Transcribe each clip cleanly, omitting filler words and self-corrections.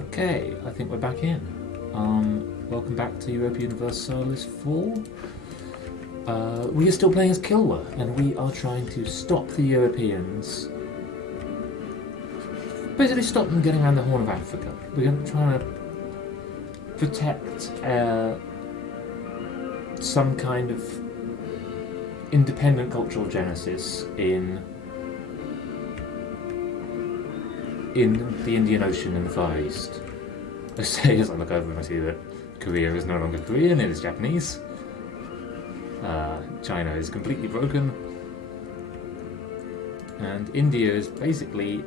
Okay, I think we're back in. Welcome back to Europa Universalis 4. We are still playing as Kilwa, and we are trying to stop the Europeans. Basically stop them getting around the Horn of Africa. We're trying to protect some kind of independent cultural genesis in the Indian Ocean and the Far East. I say as I look over and I see that Korea is no longer Korean, it is Japanese. China is completely broken. And India is basically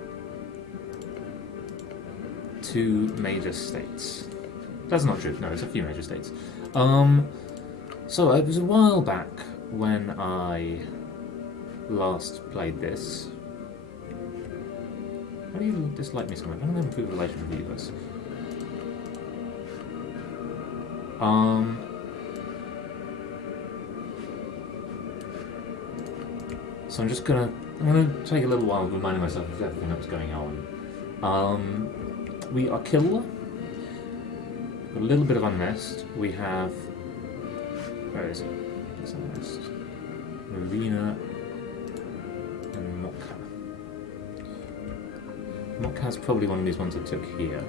two major states. That's not true, no, it's a few major states. So it was a while back when I last played this. Why do you dislike me so much? I'm going to improve the relationship with you guys. So I'm gonna take a little while reminding myself of everything that's going on. We are Kilwa. A little bit of unrest. We have, where is it? It's unrest. Marina and Mokka. Mokka's probably one of these ones I took here.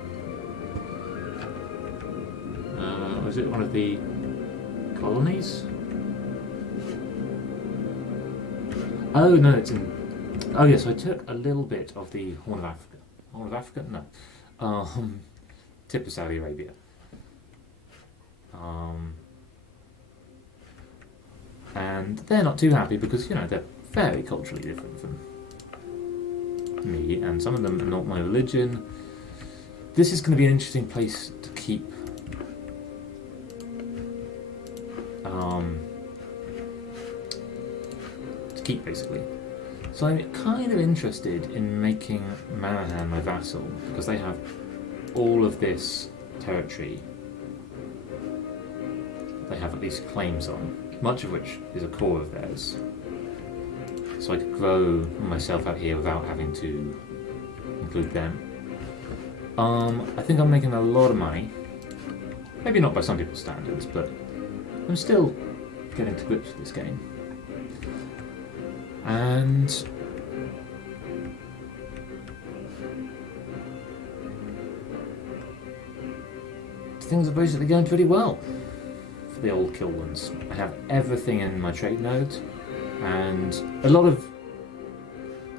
Was it one of the colonies? Oh no, it's in. Oh yes, I took a little bit of the Horn of Africa. Horn of Africa? No. Tip of Saudi Arabia. And they're not too happy because, you know, they're very culturally different from me, and some of them are not my religion. This is going to be an interesting place to keep basically. So I'm kind of interested in making Manahan my vassal because they have all of this territory they have at least claims on, much of which is a core of theirs. So I could grow myself out here without having to include them. I think I'm making a lot of money. Maybe not by some people's standards, but I'm still getting to grips with this game. And things are basically going pretty well for the old Kilwans. I have everything in my trade node, and a lot of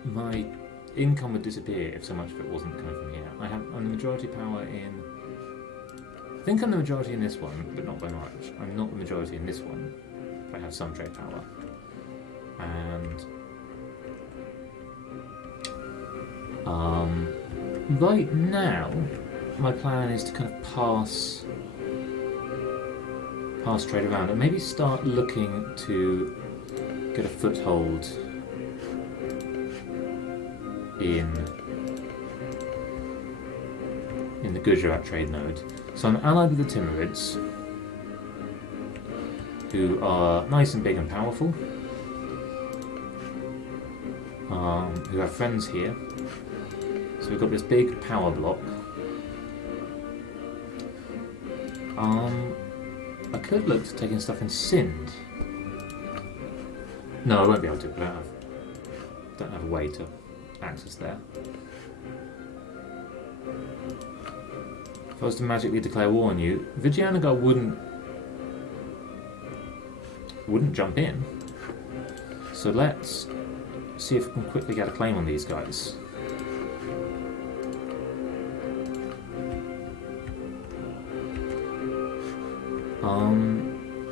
my income would disappear if so much of it wasn't coming from here. I'm the majority power in. I think I'm the majority in this one, but not by much. I'm not the majority in this one, but I have some trade power. And right now, my plan is to kind of pass trade around and maybe start looking to get a foothold in the Gujarat trade node. So I'm allied with the Timurids, who are nice and big and powerful, who have friends here. So we've got this big power block. I could look to taking stuff in Sindh. No, I won't be able to. I don't have a way to access there. If I was to magically declare war on you, Vijayanagar wouldn't jump in. So let's see if we can quickly get a claim on these guys.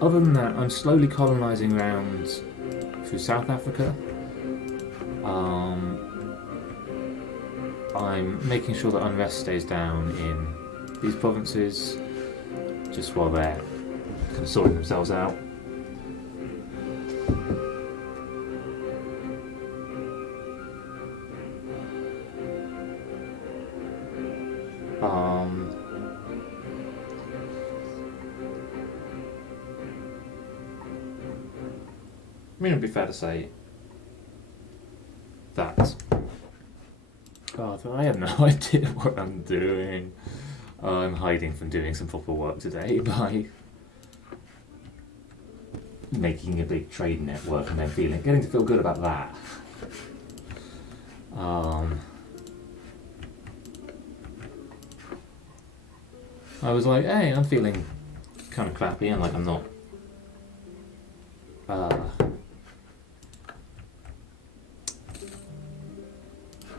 Other than that, I'm slowly colonising around through South Africa. I'm making sure that unrest stays down in these provinces, just while they're kind of sorting themselves out. I mean, it'd be fair to say that. God, I have no idea what I'm doing. I'm hiding from doing some proper work today by making a big trade network and then getting to feel good about that. I was like, hey, I'm feeling kind of crappy and like I'm not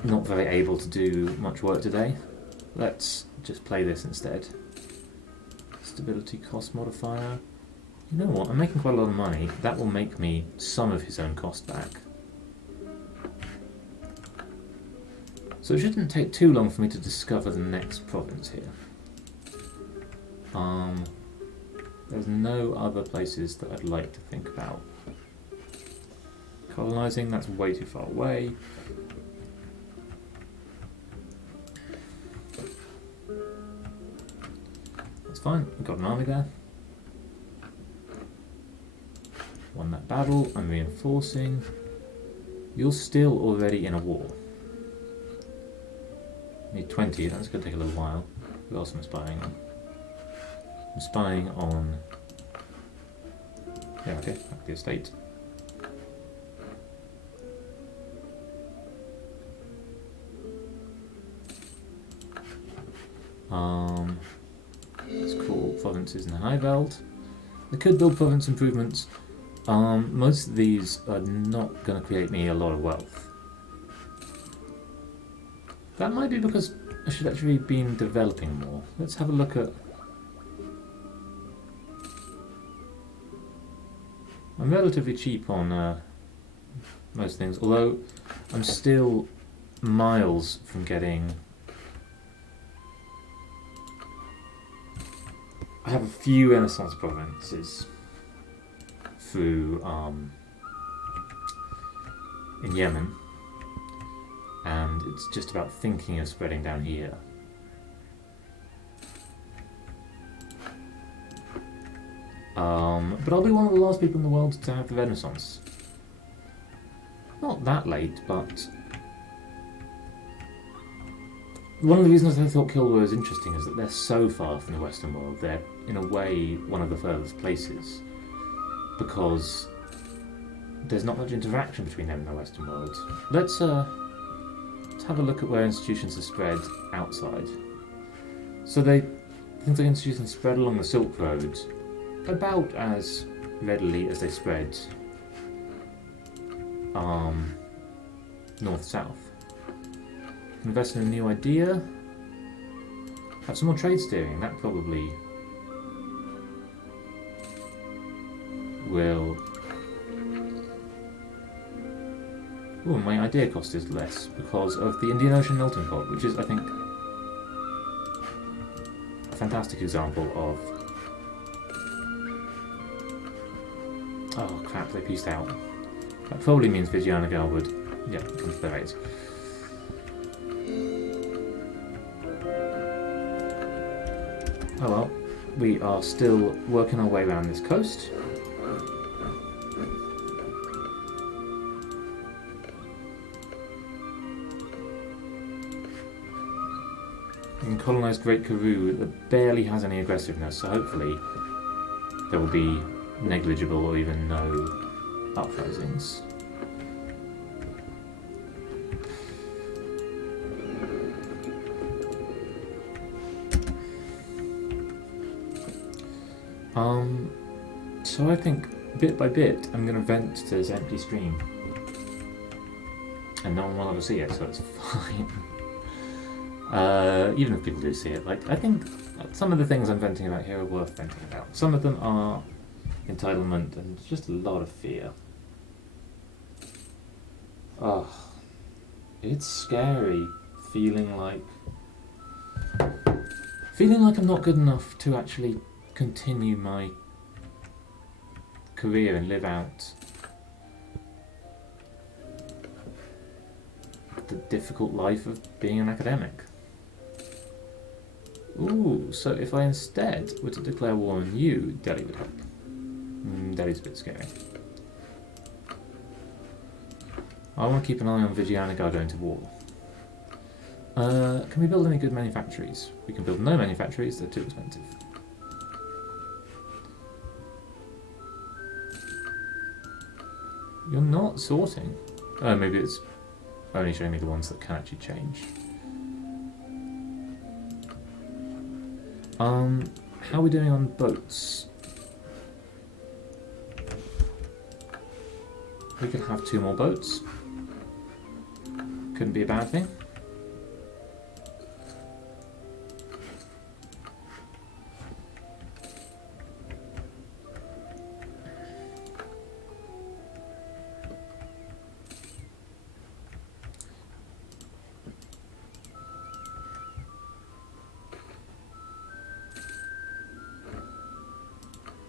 not very able to do much work today. Let's just play this instead. Stability cost modifier. You know what, I'm making quite a lot of money. That will make me some of his own cost back. So it shouldn't take too long for me to discover the next province here. There's no other places that I'd like to think about. Colonising, that's way too far away. That's fine, we've got an army there. Won that battle, I'm reinforcing. You're still already in a war. Need 20, that's going to take a little while. Who else am I spying on? I'm spying on... Yeah, okay, back to the estate. Let's call provinces in the High Veld. I could build province improvements. Most of these are not going to create me a lot of wealth. That might be because I should actually have been developing more. Let's have a look at... I'm relatively cheap on most things, although I'm still miles from getting... I have a few Renaissance provinces through in Yemen, and it's just about thinking of spreading down here. But I'll be one of the last people in the world to have the Renaissance. Not that late, but one of the reasons I thought Kilwa was interesting is that they're so far from the Western world. They're, in a way, one of the furthest places, because there's not much interaction between them and the Western world. Let's have a look at where institutions are spread outside. So things like institutions spread along the Silk Road about as readily as they spread north-south. Invest in a new idea. Have some more trade steering. That probably will... Oh, my idea cost is less because of the Indian Ocean melting pot, which is, I think, a fantastic example of... Oh crap, they pieced out. That probably means Vijayanagar would, yeah, come to their aid. Oh well, we are still working our way around this coast. We can colonise Great Karoo that barely has any aggressiveness, so hopefully there will be negligible or even no uprisings. So I think bit by bit I'm going to vent to this empty stream, and no one will ever see it, so it's fine. Even if people do see it, like, I think some of the things I'm venting about here are worth venting about. Some of them are entitlement and just a lot of fear. Oh, it's scary feeling like I'm not good enough to actually continue my career and live out the difficult life of being an academic. Ooh, so if I instead were to declare war on you, Delhi would help. Delhi's a bit scary. I want to keep an eye on Vijayanagar going to war. Can we build any good manufactories? We can build no manufactories, they're too expensive. You're not sorting. Oh, maybe it's only showing me the ones that can actually change. How are we doing on boats? We could have 2 more boats. Couldn't be a bad thing.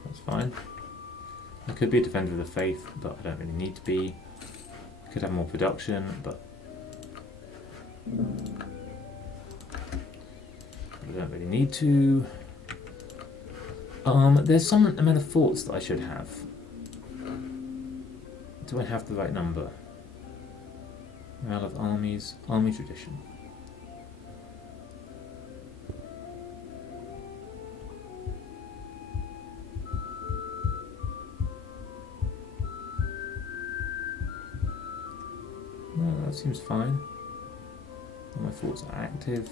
That's fine. I could be a defender of the faith, but I don't really need to be. I could have more production, but I don't really need to. There's some amount of forts that I should have. Do I have the right number? Morale of armies, army tradition. No, that seems fine. All my forts are active.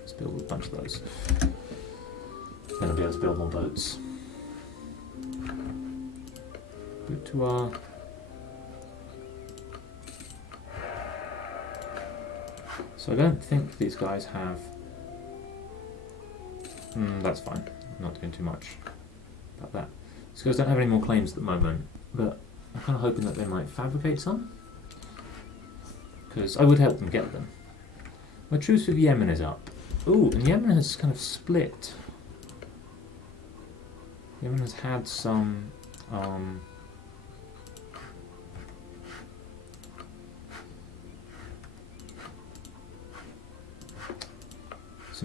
Let's build a bunch of those. Then I'll be able to build more boats. Boutoir. So I don't think these guys have... that's fine. I'm not doing too much about that. These guys don't have any more claims at the moment, but I'm kind of hoping that they might fabricate some. Because I would help them get them. My truce with Yemen is up. Ooh, and Yemen has kind of split. Yemen has had some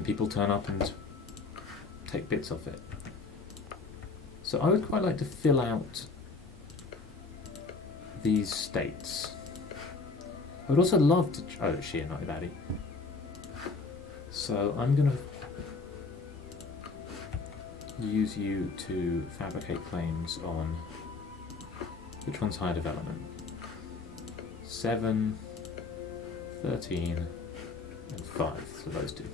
people turn up and take bits of it. So I would quite like to fill out these states. I would also love to... oh, Shia, not Ibadi. So I'm going to use you to fabricate claims on... which one's higher development? 7, 13, and 5. So those two.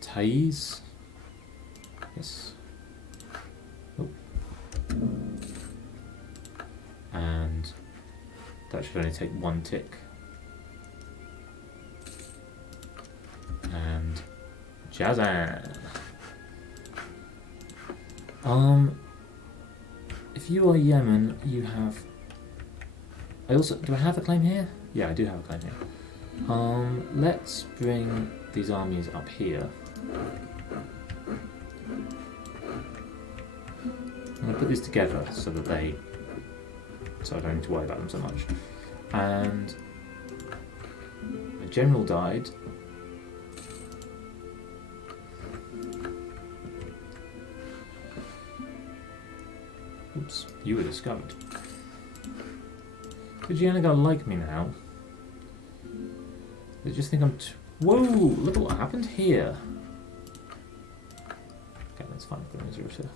Taiz. Yes. Oh. And that should only take 1 tick. And Jazan. If you are Yemen, you have... I also... do I have a claim here? Yeah, I do have a claim here. Let's bring these armies up here. I'm going to put these together so that they... so I don't need to worry about them so much. And... a general died. Oops, you were discovered. Did Yenagar like me now? They just think I'm whoa! Look at what happened here. Okay, that's fine. There is Russia.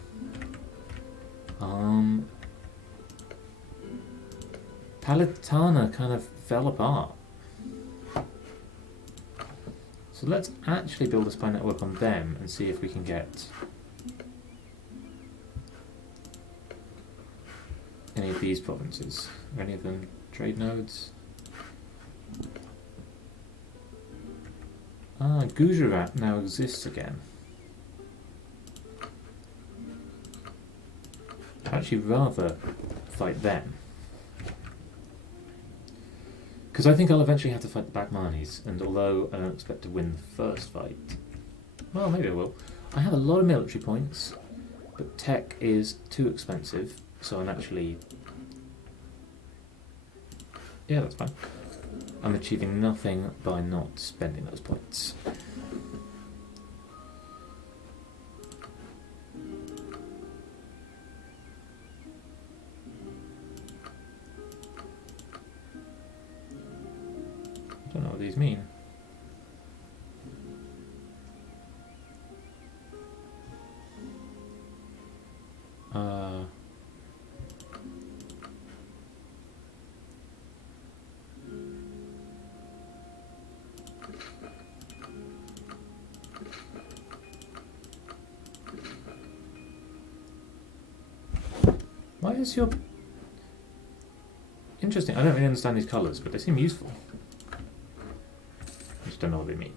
Palitana kind of fell apart. So let's actually build a spy network on them and see if we can get any of these provinces. Are any of them trade nodes? Ah, Gujarat now exists again. I'd actually rather fight them. Because I think I'll eventually have to fight the Baghmanis, and although I don't expect to win the first fight, well, maybe I will. I have a lot of military points, but tech is too expensive, so I'm actually... yeah, that's fine. I'm achieving nothing by not spending those points. what these mean. Why is your... Interesting, I don't really understand these colours, but they seem useful. I just don't know what they mean.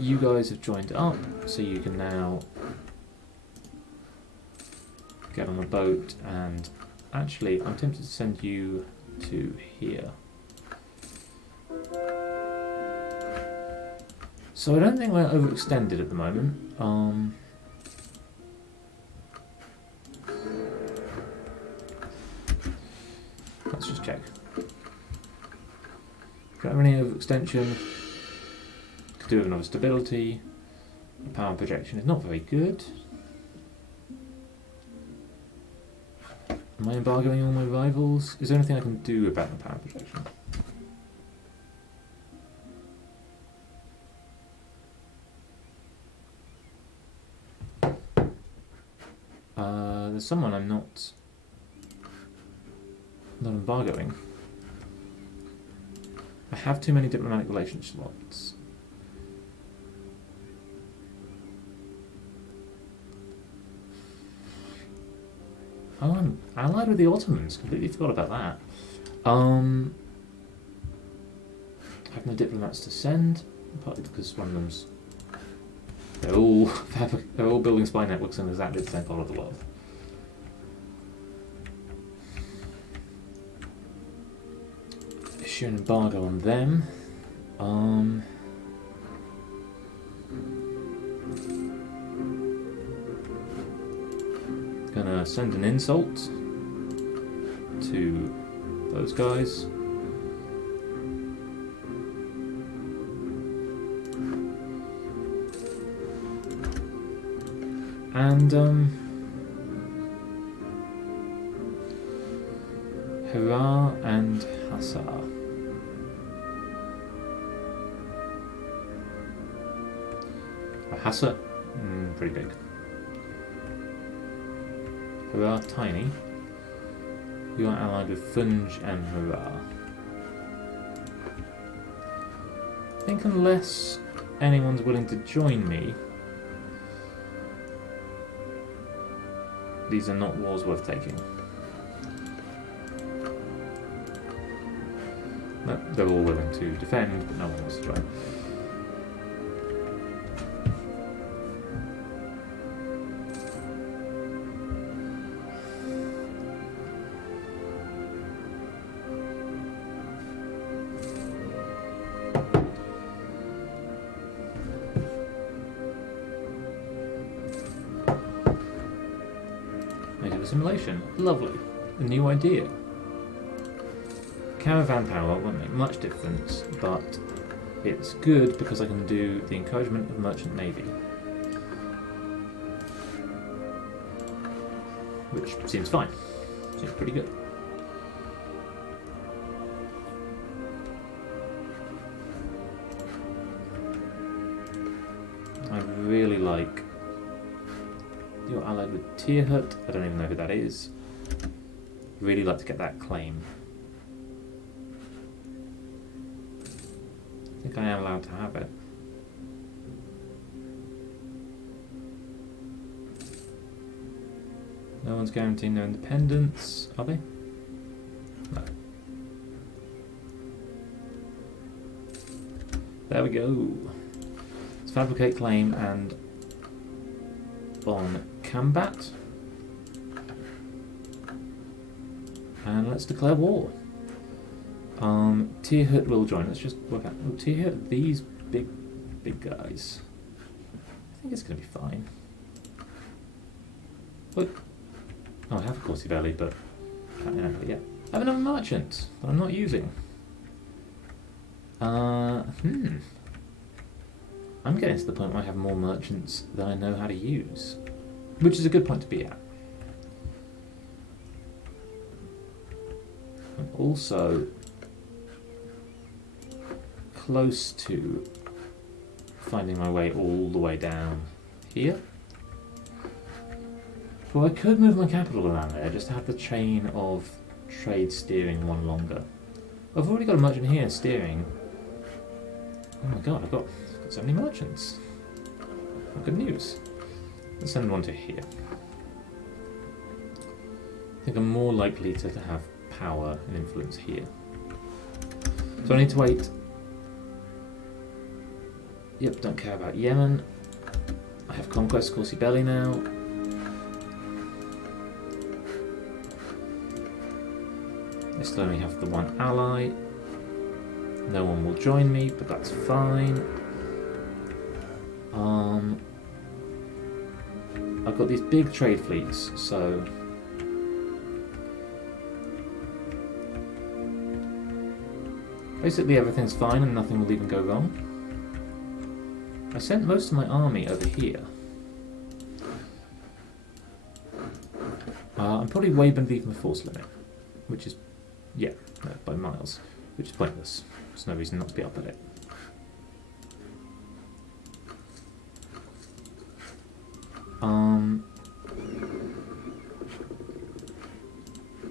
You guys have joined up, so you can now get on a boat, and actually I'm tempted to send you to here. So I don't think we're overextended at the moment. Let's just check. Don't have any overextension. Could do with another stability. The power projection is not very good. Am I embargoing all my rivals? Is there anything I can do about the power projection? There's someone I'm not embargoing. I have too many diplomatic relations slots. Oh, I'm allied with the Ottomans. Completely forgot about that. I have no diplomats to send, partly because one of them's... They're all building spy networks in exactly the same part of the world. Issue an embargo on them. Gonna send an insult to those guys. And Hurrah and Hussar. Hussar, pretty big. Hurrah, tiny. You are allied with Funge and Hurrah. I think unless anyone's willing to join me, these are not wars worth taking. No, they're all willing to defend, but no one wants to join. Simulation. Lovely. A new idea. Caravan power won't make much difference, but it's good because I can do the encouragement of merchant navy. Which seems fine. Seems pretty good. I really like... You're allied with Tierhut. I don't even know who that is. Really like to get that claim. I think I am allowed to have it. No one's guaranteeing their independence, are they? No. There we go. Let's fabricate claim and on combat, and let's declare war. Tierhut will join. Let's just work out. Oh, Tierhut, these big guys. I think it's going to be fine. What? Oh, I have a Corsi Valley, but can't handle it yet. I have another merchant that I'm not using. I'm getting to the point where I have more merchants than I know how to use, which is a good point to be at. And also, close to finding my way all the way down here. Well, I could move my capital around there just to have the chain of trade steering one longer. I've already got a merchant here steering. Oh my god, I've got so many merchants. Well, good news. Let's send one to here. I think I'm more likely to have power and influence here. So I need to wait. Yep, don't care about Yemen. I have Conquest Corsi Belli now. I still only have the one ally. No one will join me, but that's fine. I've got these big trade fleets, so basically everything's fine and nothing will even go wrong. I sent most of my army over here. I'm probably way beneath my force limit, which is, yeah, no, by miles, which is pointless. There's no reason not to be up at it.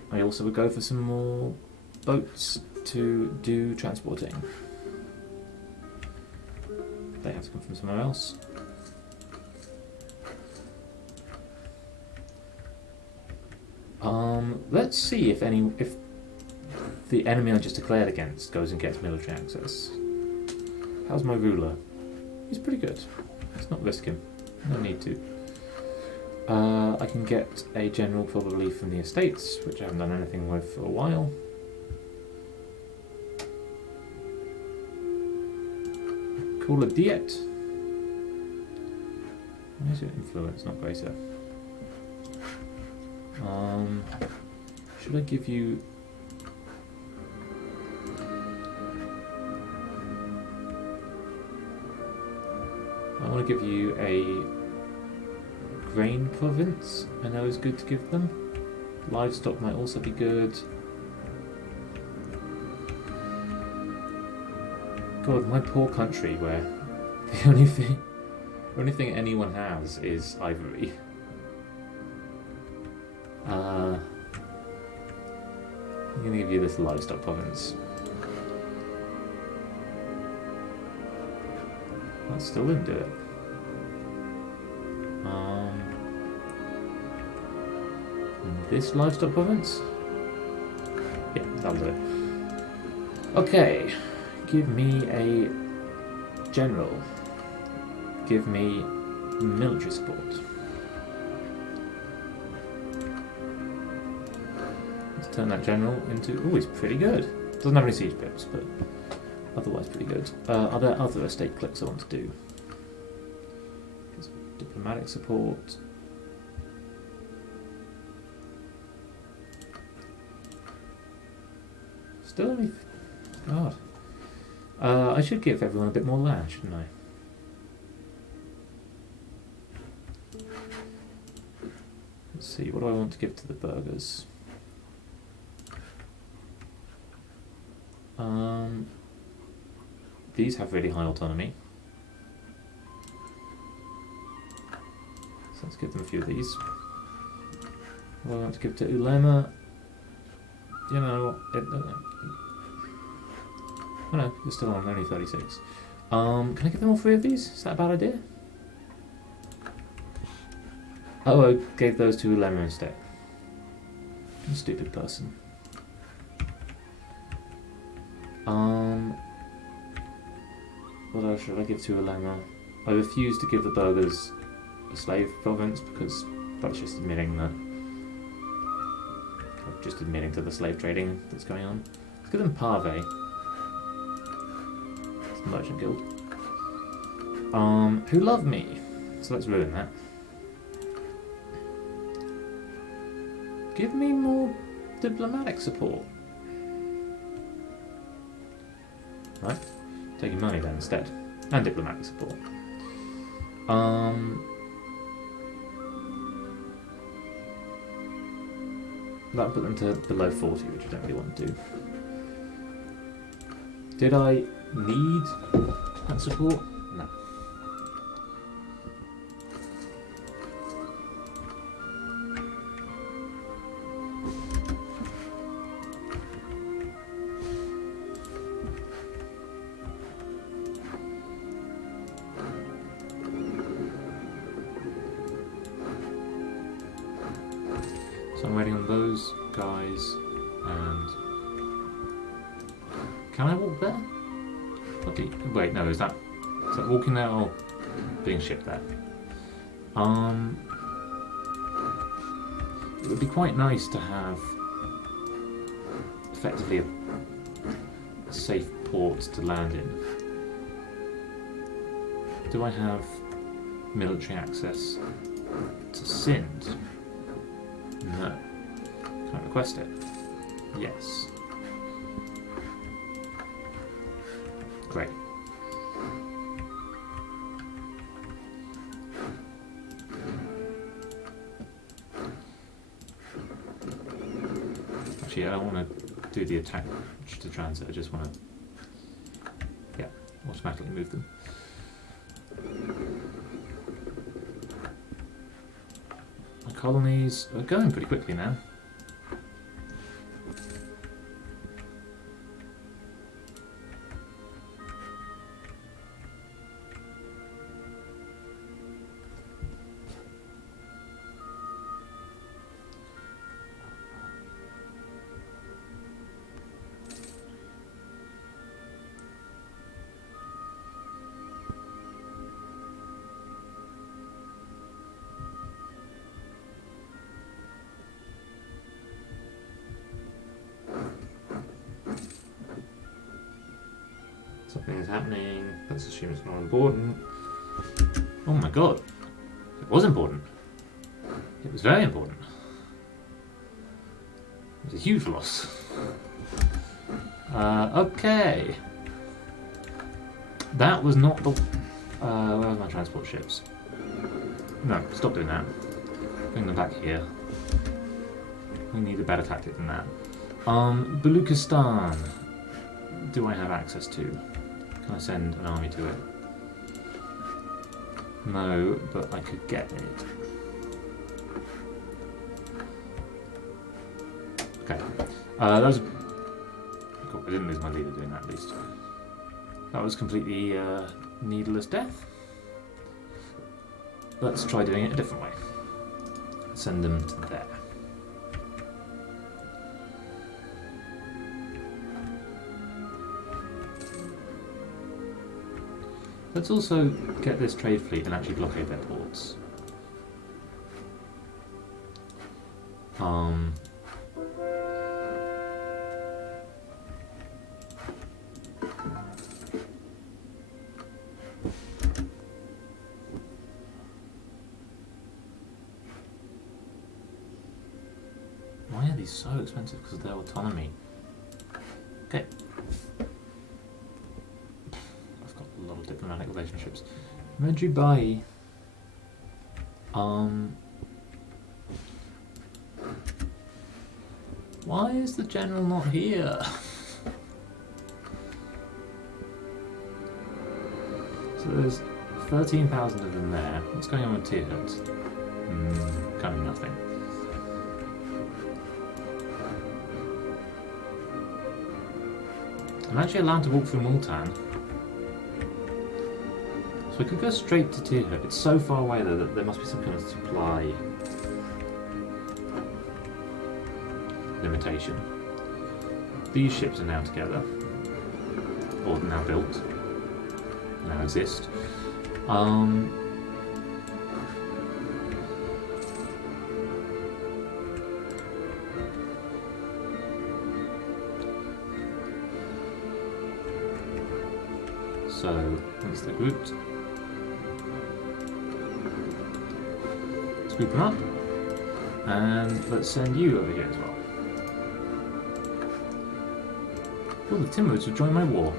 I also would go for some more boats to do transporting. They have to come from somewhere else. Let's see if the enemy I just declared against goes and gets military access. How's my ruler? He's pretty good. Let's not risk him. No need to. I can get a general probably from the estates, which I haven't done anything with for a while. Call a diet. Where's your influence? Not greater. Should I give you? I want to give you a grain province. I know is good to give them. Livestock might also be good. God, my poor country, where the only thing anyone has is ivory. I'm gonna give you this livestock province. That still didn't do it. This livestock province? Yeah, that'll do it. Okay, give me a general. Give me military support. Let's turn that general into... Oh, he's pretty good. Doesn't have any siege pips, but otherwise pretty good. Are there other estate clicks I want to do? Diplomatic support. Still only... God. I should give everyone a bit more land, shouldn't I? Let's see, what do I want to give to the burghers? These have really high autonomy. So let's give them a few of these. What do I want to give to Ulema? You know, oh no, you're still on, only 36. Can I give them all 3 of these? Is that a bad idea? Oh, I gave those to Ulema instead. I'm a stupid person. What else should I give to Ulema? I refuse to give the burghers a slave province because that's just admitting that... just admitting to the slave trading that's going on. Let's give them Parve. It's the merchant guild. Who love me. So let's ruin that. Give me more diplomatic support. Right? Taking money then instead. And diplomatic support. That'll put them to below 40, which I don't really want to do. Did I need that support? No. So I'm waiting on those guys, and can I walk there? Wait, no, is that walking there or being shipped there? It would be quite nice to have effectively a safe port to land in. Do I have military access to Sind? No. Can I request it? Yes. Great. Actually, I don't want to do the attack to transit, I just want to, yeah, automatically move them. My colonies are going pretty quickly now. Something is happening. Let's assume it's not important. Oh my god. It was important. It was very important. It was a huge loss. Okay. That was not the... where are my transport ships? No, stop doing that. Bring them back here. We need a better tactic than that. Baluchistan. Do I have access to? Can I send an army to it? No, but I could get it. Okay. That was... Cool, I didn't lose my leader doing that at least. That was completely needless death. Let's try doing it a different way. Send them to there. Let's also get this trade fleet and actually blockade their ports. Why are these so expensive? Because of their autonomy. Okay. Diplomatic relationships. Medjugorje. Why is the general not here? So there's 13,000 of them there. What's going on with Tierhut? Kind of nothing. I'm actually allowed to walk through Multan. So we could go straight to Tierhut. It's so far away though that there must be some kind of supply limitation. These ships are now together, or now built, now exist. So once they're grouped, let's group them up, and let's send you over here as well. Oh, the Timurids have joined my war.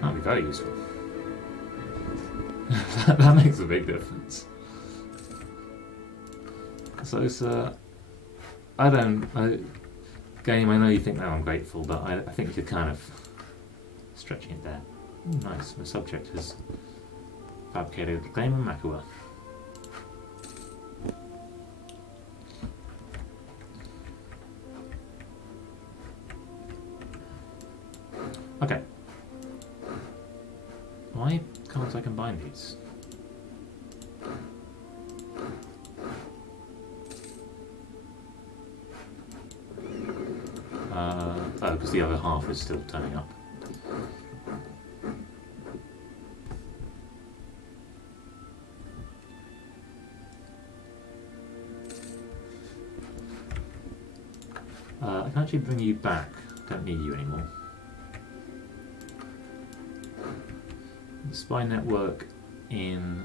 That'd be very useful. That makes a big difference. So, sir, Game, I know you think that ungrateful, but I think you're kind of stretching it there. Ooh, nice. The subject is fabricated claim and Makua. Okay. Why can't I combine these? Oh, because the other half is still turning up. I can actually bring you back. Don't need you anymore. The spy network in...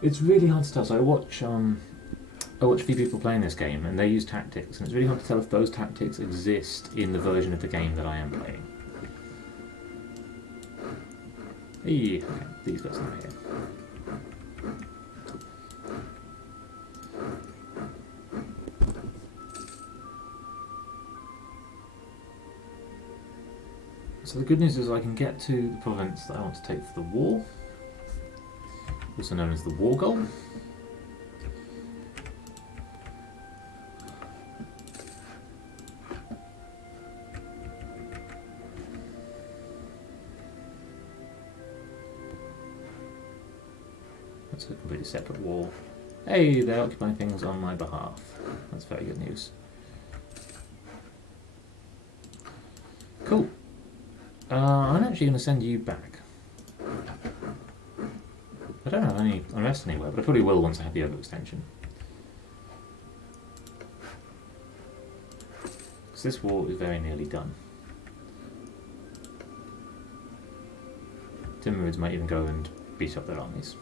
It's really hard to tell. So I watch a few people playing this game, and they use tactics, and it's really hard to tell if those tactics exist in the version of the game that I am playing. Hey, okay, these guys are here. So the good news is I can get to the province that I want to take for the war, also known as the war goal. That's a completely separate war. Hey, they're occupying things on my behalf. That's very good news. Cool. I'm actually going to send you back. I don't have any unrest anywhere, but I probably will once I have the overextension. Because this war is very nearly done. Timurids might even go and beat up their armies.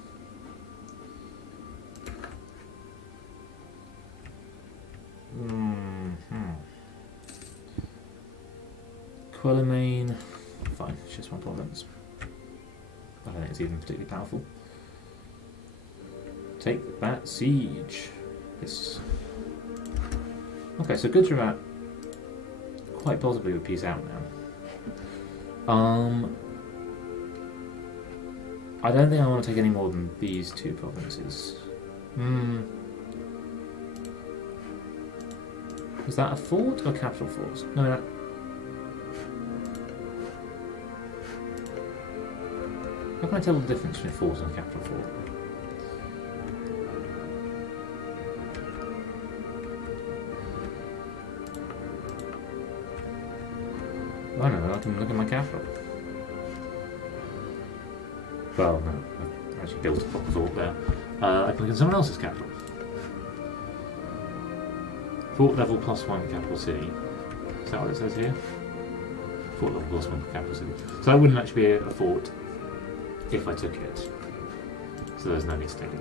Quelimane, fine, it's just one province. I don't think it's even particularly powerful. Take that siege. Yes. Okay, so Gujarat quite possibly would peace out now. I don't think I want to take any more than these two provinces. Was that a fort or a capital fort? No, that... How can I tell the difference between a fort and a capital fort? I don't know, I can look at my capital. Well, no, I've actually built a proper fort there. I can look at someone else's capital. Fort level +1 capital city. Is that what it says here? Fort level +1 capital city. So that wouldn't actually be a fort if I took it. So there's no need to take it.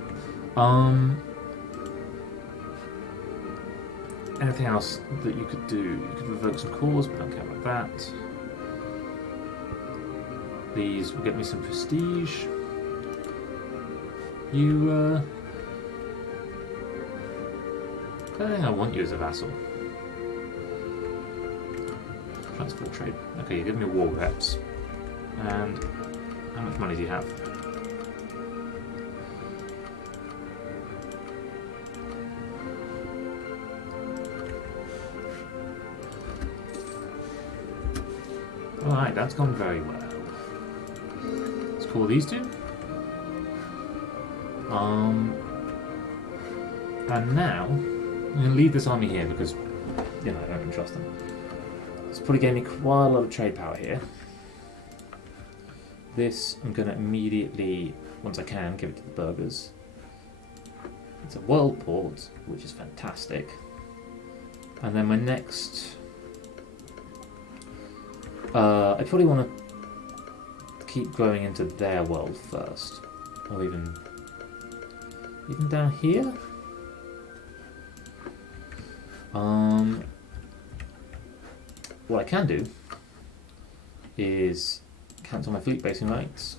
Anything else that you could do? You could revoke some cores, but don't care about that. These will get me some prestige. You, I don't think I want you as a vassal. Transfer trade. Okay, you give me war reps. And how much money do you have? Alright, that's gone very well. Let's call these two. And now, I'm going to leave this army here because, you know, I don't even trust them. It's probably gave me quite a lot of trade power here. This, I'm going to immediately, once I can, give it to the burghers. It's a world port, which is fantastic. And then my next... I probably want to keep growing into their world first. Or even down here? What I can do is cancel my fleet basing rights.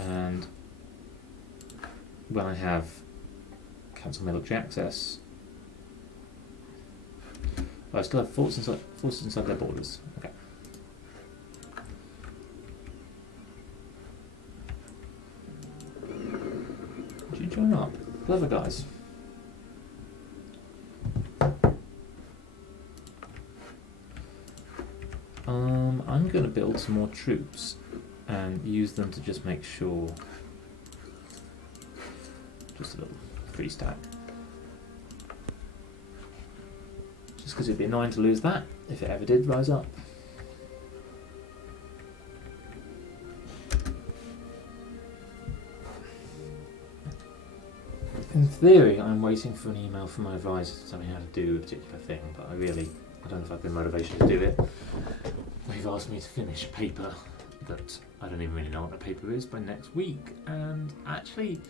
And when I have Cancel military access. Oh, I still have forces inside their borders. Okay. Did you join up? Clever guys. I'm going to build some more troops and use them to just make sure. Just a little free stack. Just because it'd be annoying to lose that if it ever did rise up. In theory, I'm waiting for an email from my advisor to tell me how to do a particular thing, but I don't know if I've the motivation to do it. They've asked me to finish a paper that I don't even really know what the paper is by next week, and actually,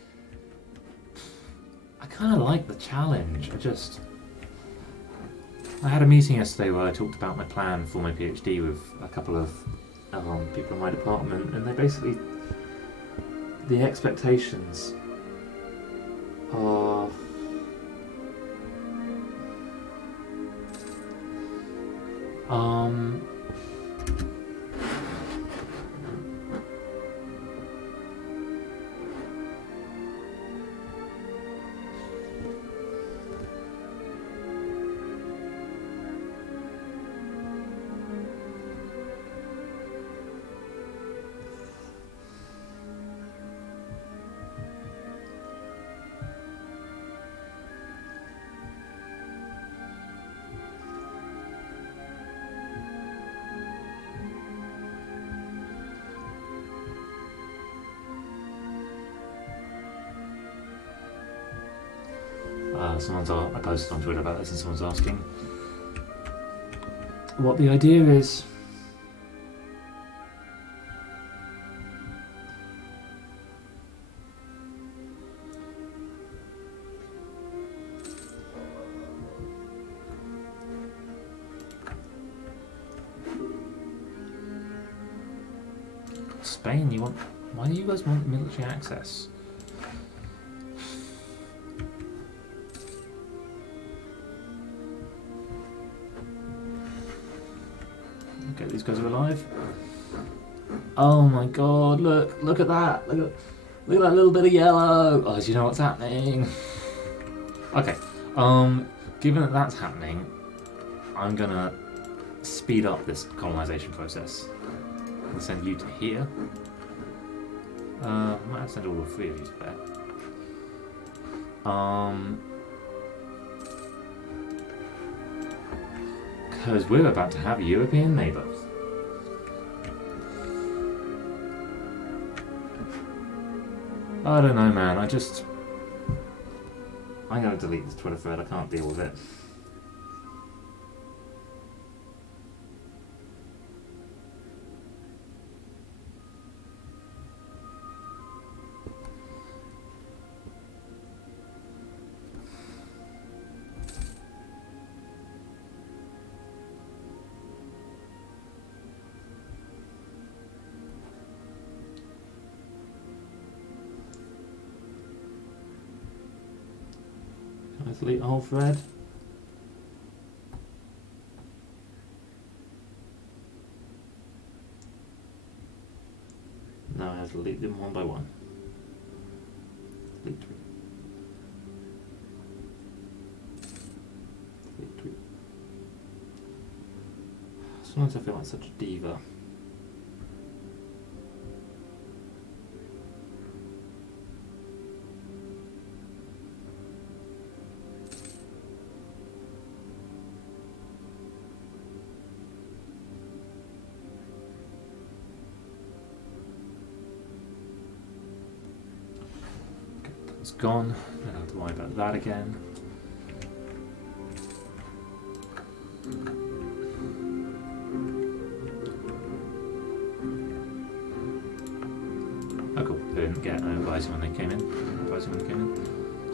I kind of like the challenge. I had a meeting yesterday where I talked about my plan for my PhD with a couple of people in my department, and they basically, the expectations are I posted on Twitter about this and someone's asking what the idea is. Spain, why do you guys want military access? Okay, these guys are alive. Oh my god, look at that. Look at that little bit of yellow. Oh, do you know what's happening? Okay, given that that's happening, I'm gonna speed up this colonization process. I'm gonna send you to here. I might have to send all three of you to there. Because we're about to have a European neighbour. I don't know, man. I'm going to delete this Twitter thread. I can't deal with it. Delete the whole thread. Now I have to delete them one by one. Delete three. Delete three. Sometimes I feel like such a diva. It's gone. I don't have to worry about that again. Oh cool, they didn't get an advisor when they came in.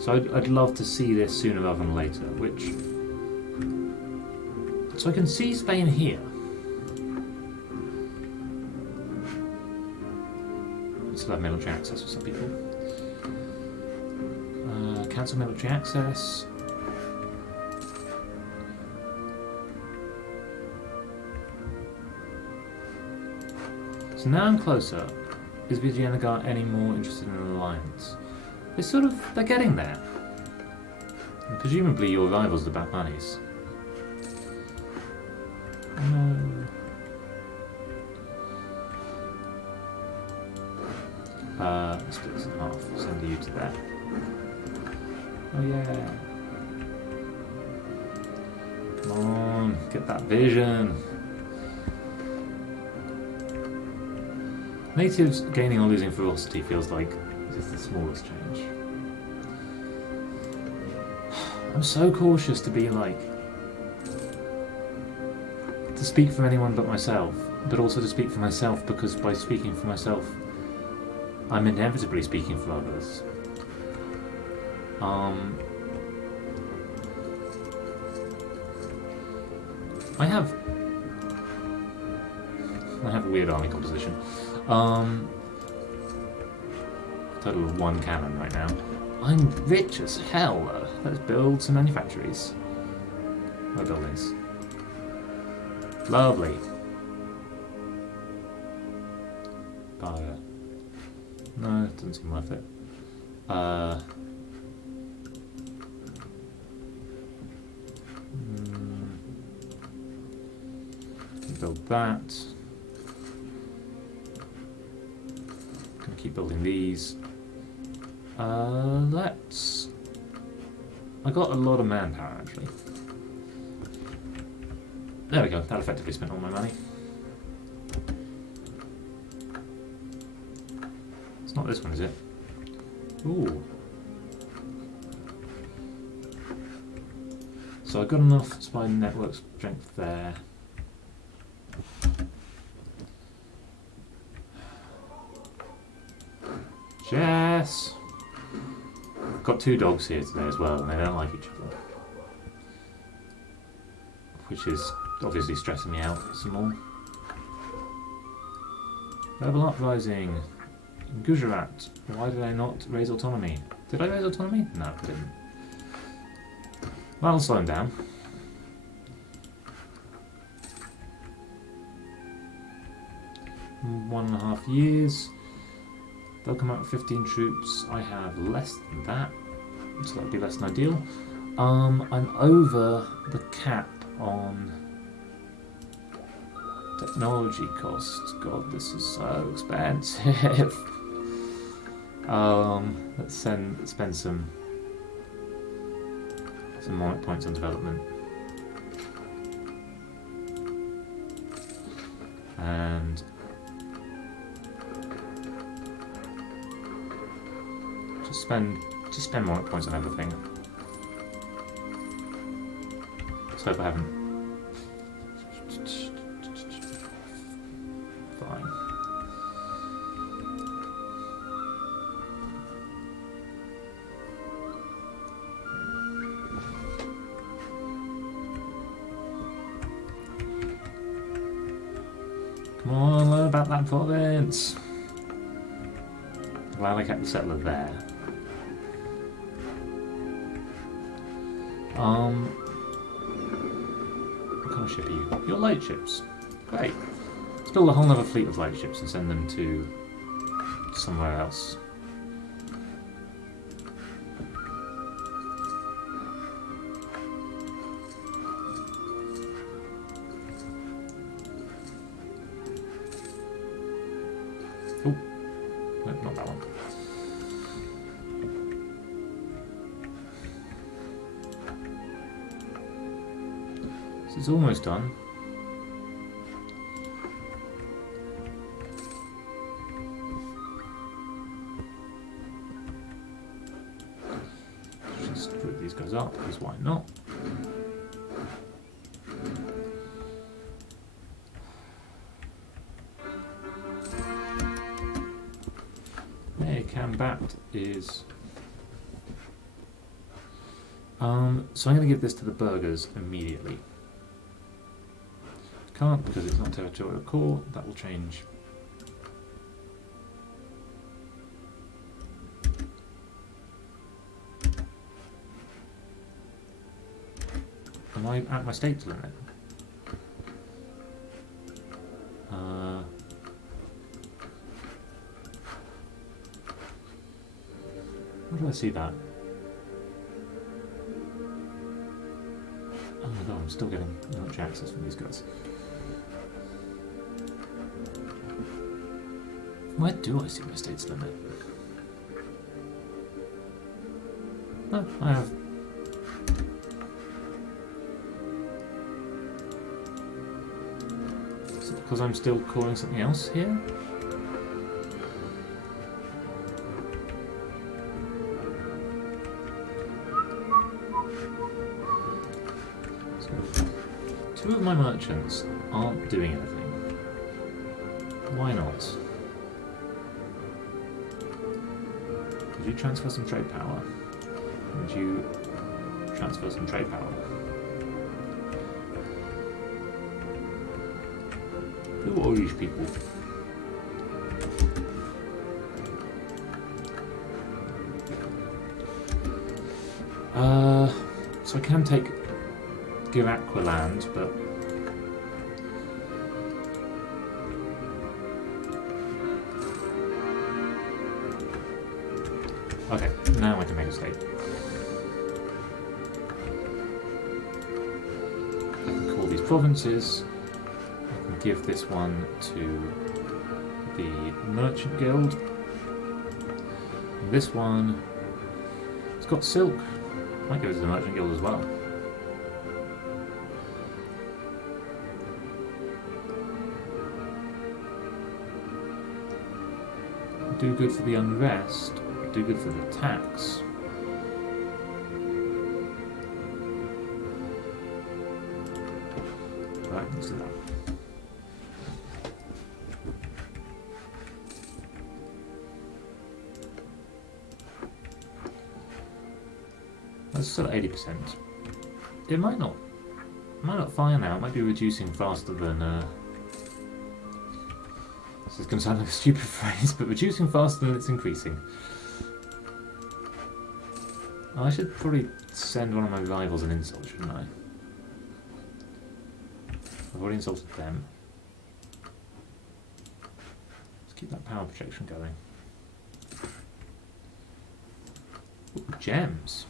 So I'd love to see this sooner rather than later, so I can see Spain here. I still have military access for some people. cancel military access. So now I'm closer. Is Vijayanagara any more interested in an alliance? They're getting there. And presumably your rivals, the Batmanis. No. Split this in half. Send you to there. Oh yeah. Come on, get that vision. Natives gaining or losing ferocity feels like just the smallest change. I'm so cautious to be like... to speak for anyone but myself, but also to speak for myself because by speaking for myself, I'm inevitably speaking for others. I have a weird army composition. Total of 1 cannon right now. I'm rich as hell though. Let's build some manufactories. Or buildings. Lovely. Fire. No, it doesn't seem worth it. Build that. Gonna keep building these. Let's... I got a lot of manpower actually. There we go, that effectively spent all my money. It's not this one, is it? Ooh. So I got enough spider network strength there. Jess! Got 2 dogs here today as well, and they don't like each other. Which is obviously stressing me out some more. Level up rising. In Gujarat. Why did I not raise autonomy? Did I raise autonomy? No, I didn't. Well, I'll slow him down. In 1.5 years. They'll come out with 15 troops. I have less than that, so that would be less than ideal. I'm over the cap on technology costs. God, this is so expensive. Let's spend some monarch points on development. And just spend monarch points on everything. Let's hope I haven't. Fine. Come on, learn about that province. Glad I kept the settler there. What kind of ship are you? You're light ships. Great. Let's build a whole other fleet of light ships and send them to somewhere else. Oh, no, not that one. It's almost done. Just put these guys up, because why not? Hey, Cambat is... so I'm going to give this to the burghers immediately. Can't because it's not territorial core. That will change. Am I at my state limit? Where do I see that? Oh my god, I'm still getting much access from these guys. Where do I see my state's limit? Oh, I have. Is it because I'm still calling something else here? So, two of my merchants aren't doing anything. Why not? Would you transfer some trade power? Would you transfer some trade power? Who are these people? So I can take Girakwa land, but okay, now I can make a state. I can call these provinces. I can give this one to the Merchant Guild. And this one, it's got silk. Might give it to the Merchant Guild as well. Do good for the unrest. Do good for the tax. Right, let's do that. That's still at 80%. It might not fire now. It might be reducing faster than. This is going to sound like a stupid phrase, but reducing faster than it's increasing. I should probably send one of my rivals an insult, shouldn't I? I've already insulted them. Let's keep that power projection going. Ooh, gems.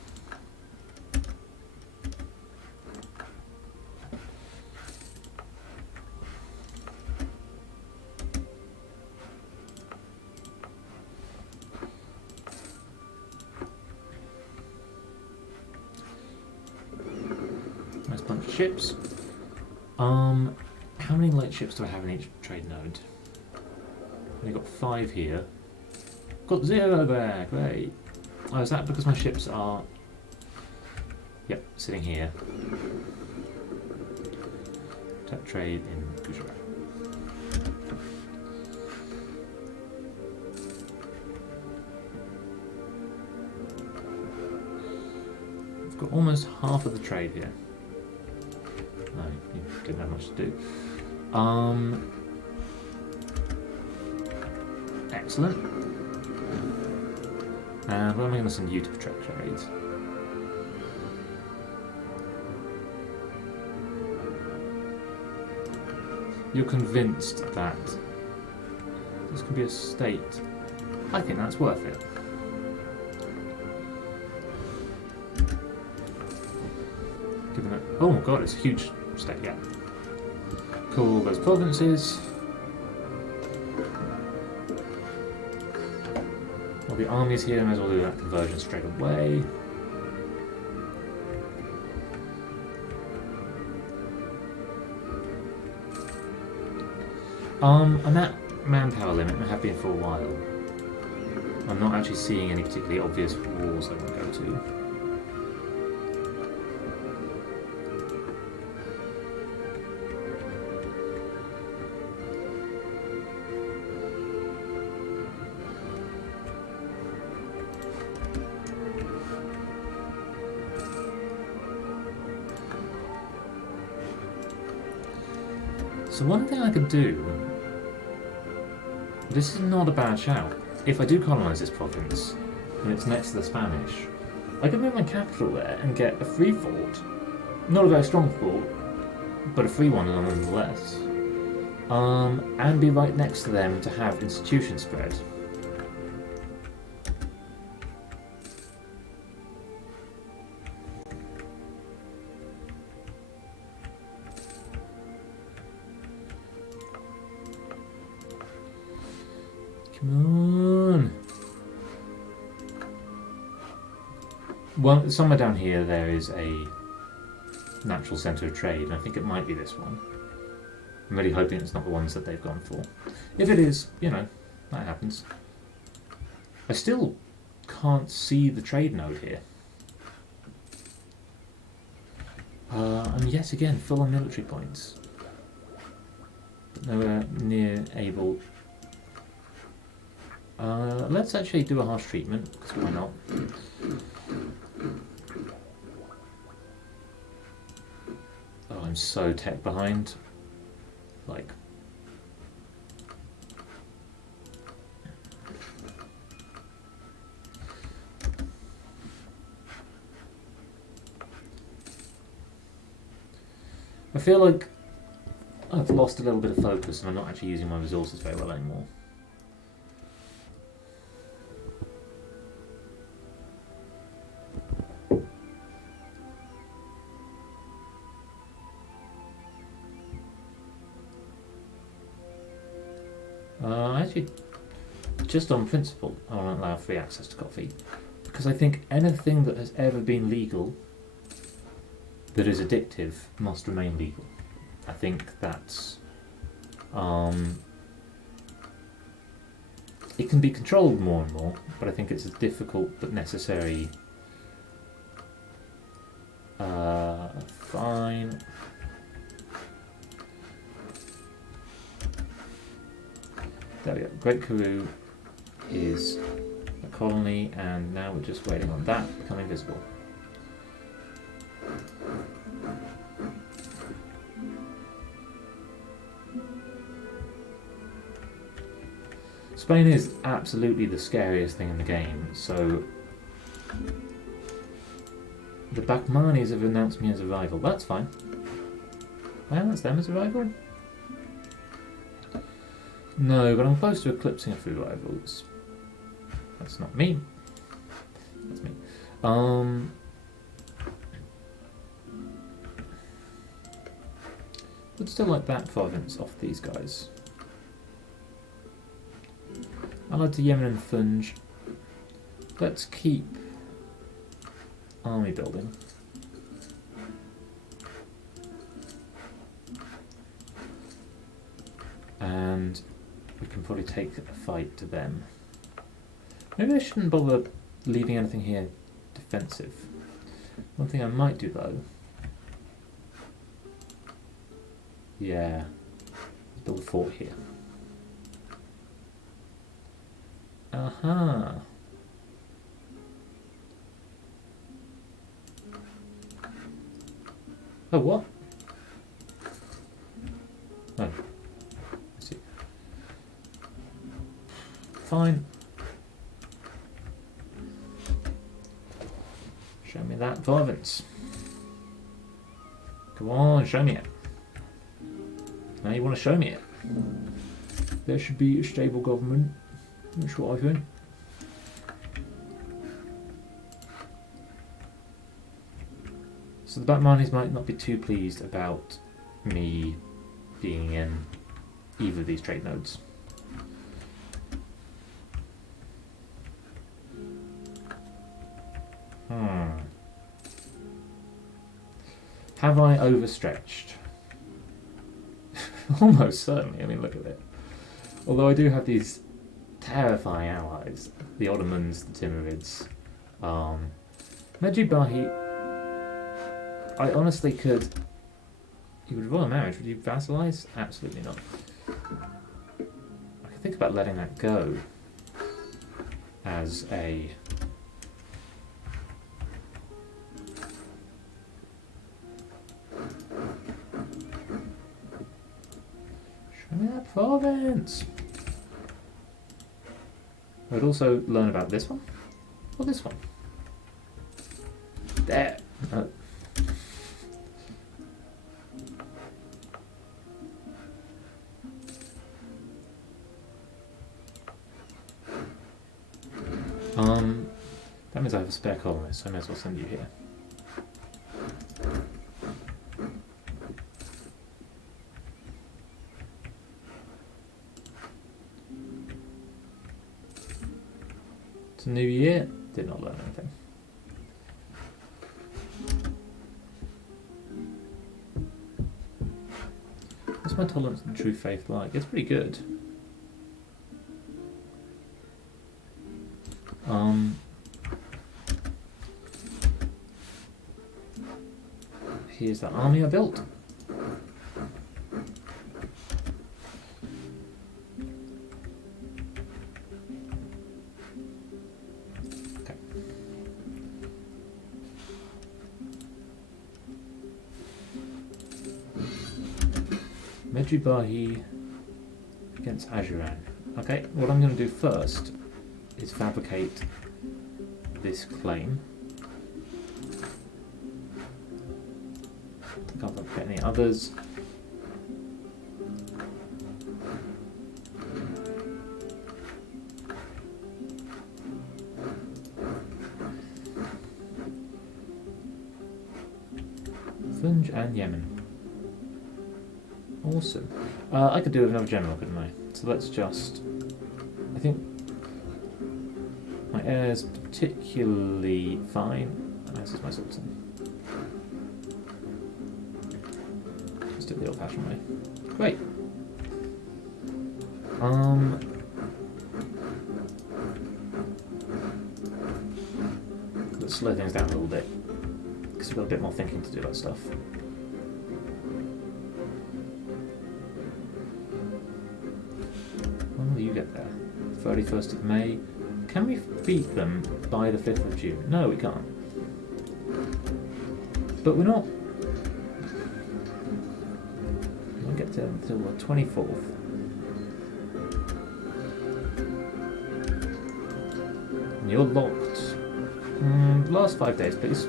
Nice bunch of ships. How many light ships do I have in each trade node? I've got 5 here. Got 0 there, great. Oh, is that because my ships are... Yep, sitting here. Tap trade in Gujarat. I've got almost half of the trade here. No, you didn't have much to do. Excellent. And where am I going to send you to protect trades? You're convinced that this could be a state. I think that's worth it. Given it. Oh my god, it's a huge state, yeah. Cool, those provinces. Well, the army's here, might as well do that conversion straight away. I'm at manpower limit and I have been for a while. I'm not actually seeing any particularly obvious wars I want to go to. So one thing I could do, this is not a bad shout. If I do colonise this province, and it's next to the Spanish, I could move my capital there and get a free fort, Not a very strong port, but a free one nonetheless. And be right next to them to have institution spread. Come on. Well, somewhere down here there is a natural centre of trade, and I think it might be this one. I'm really hoping it's not the ones that they've gone for. If it is, you know, that happens. I still can't see the trade node here. I'm yet again full on military points. But nowhere near able. Let's actually do a harsh treatment, because why not? Oh, I'm so tech behind. Like, I feel like I've lost a little bit of focus and I'm not actually using my resources very well anymore. Actually, just on principle, I won't allow free access to coffee, because I think anything that has ever been legal that is addictive must remain legal. I think that's it can be controlled more and more, but I think it's a difficult but necessary. Fine. There we go. Great Karoo is a colony, and now we're just waiting on that becoming visible. Spain is absolutely the scariest thing in the game, so the Bakmanis have announced me as a rival. That's fine. I announced them as a rival? No, but I'm close to eclipsing a few rivals. That's not me. That's me. Would still like that province off these guys. Allied to Yemen and Funj. Let's keep army building. And we can probably take a fight to them. Maybe I shouldn't bother leaving anything here defensive. One thing I might do though. Yeah. Let's build a fort here. Aha. Oh, what? Oh. I see. Fine. Show me that province. Come on, show me it. Now you want to show me it. There should be a stable government. That's what I think. So the Batmanis might not be too pleased about me being in either of these trade nodes. Have I overstretched? Almost certainly. I mean, look at it. Although I do have these terrifying allies, the Ottomans, the Timurids, Mejibahi. I honestly could. You would royal marriage? Would you vassalize? Absolutely not. I could think about letting that go as a. Show me that province. I'd also learn about this one, or this one. There. That means I have a spare colonist, so I may as well send you here. It's a new year, did not learn anything. What's my tolerance and true faith like? It's pretty good. Here's the army I built. Okay. Medjugorje against Ajuran. Okay, what I'm going to do first is fabricate this claim. Can't fabricate any others. Funj and Yemen. Awesome. I could do with another general, couldn't I? So let's just... I think my air's particularly fine, as is my sultan. Just do it the old-fashioned way. Great. Let's slow things down a little bit, because we've got a bit more thinking to do about stuff. When will you get there? 31st of May. Can we beat them by the 5th of June? No, we can't. But we're not... We'll get to them until the 24th. And you're locked. Last 5 days, please.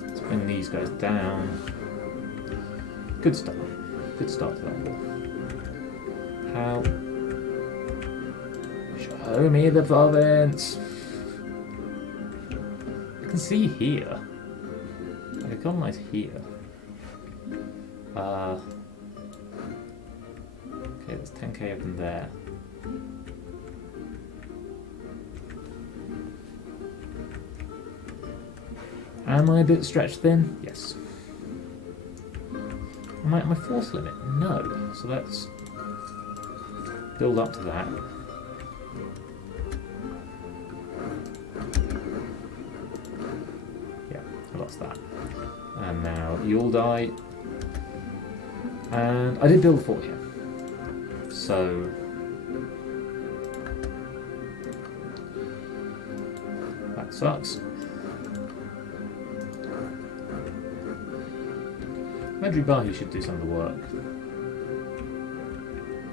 Let's bring these guys down. Good start. Good start to that war. How... Show me the province! I can see here. I can colonize here. Okay, there's 10k of them there. Am I a bit stretched thin? Yes. Am I at my force limit? No. So let's build up to that. Lost that. And now you'll die. And I did build a fort here. So that sucks. Medjugorje should do some of the work.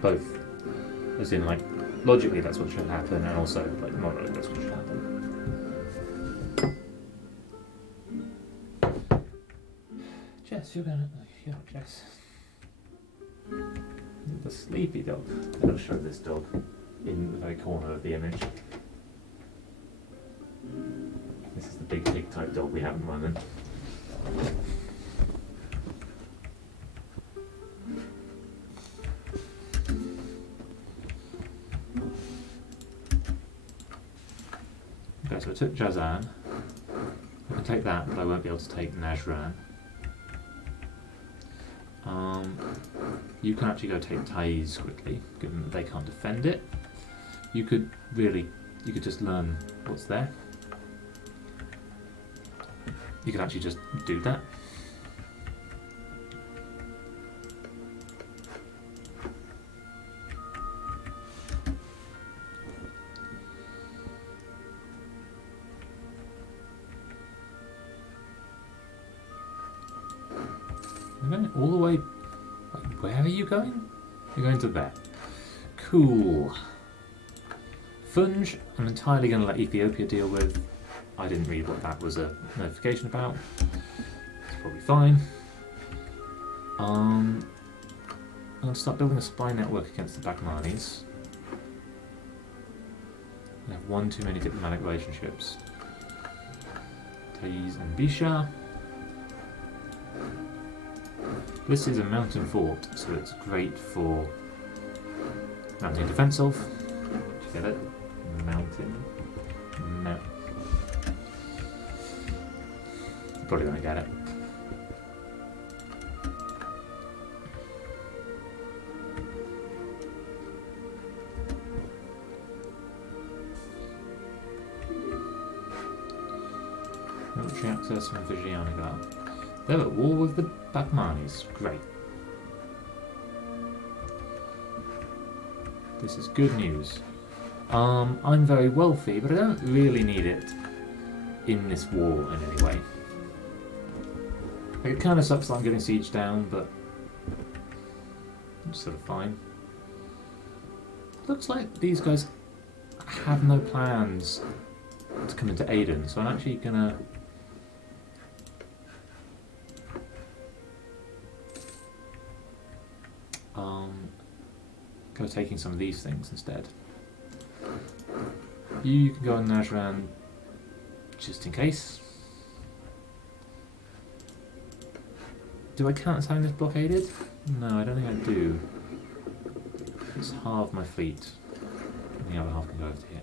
Both. As in, like, logically that's what should happen, and also, like, morally that's what should happen. Jess, you're gonna... Yeah, Jess. The sleepy dog. I'm going to show this dog in the very corner of the image. This is the big pig type dog we have at the moment. Okay, so I took Jazan. I can take that, but I won't be able to take Najran. You can actually go take Taiz quickly, given that they can't defend it. You could just learn what's there. You could actually just do that. We're going all the way... Where are you going? You're going to there. Cool. Funj, I'm entirely going to let Ethiopia deal with. I didn't read what that was a notification about. It's probably fine. I'm going to start building a spy network against the Baghmanis. I have one too many diplomatic relationships. Taiz and Bisha. This is a mountain fort, so it's great for mounting defense of. Did you get it? Mountain. Probably gonna get it. Military access from Vijayanagar. They're at war with the Bahmanis. Great. This is good news. I'm very wealthy, but I don't really need it in this war in any way. Like, it kind of sucks that I'm getting siege down, but it's sort of fine. Looks like these guys have no plans to come into Aden, so I'm actually gonna go taking some of these things instead. You can go on Najran just in case. Do I count as having this blockaded? No, I don't think I do. It's half my fleet. And the other half can go over to here.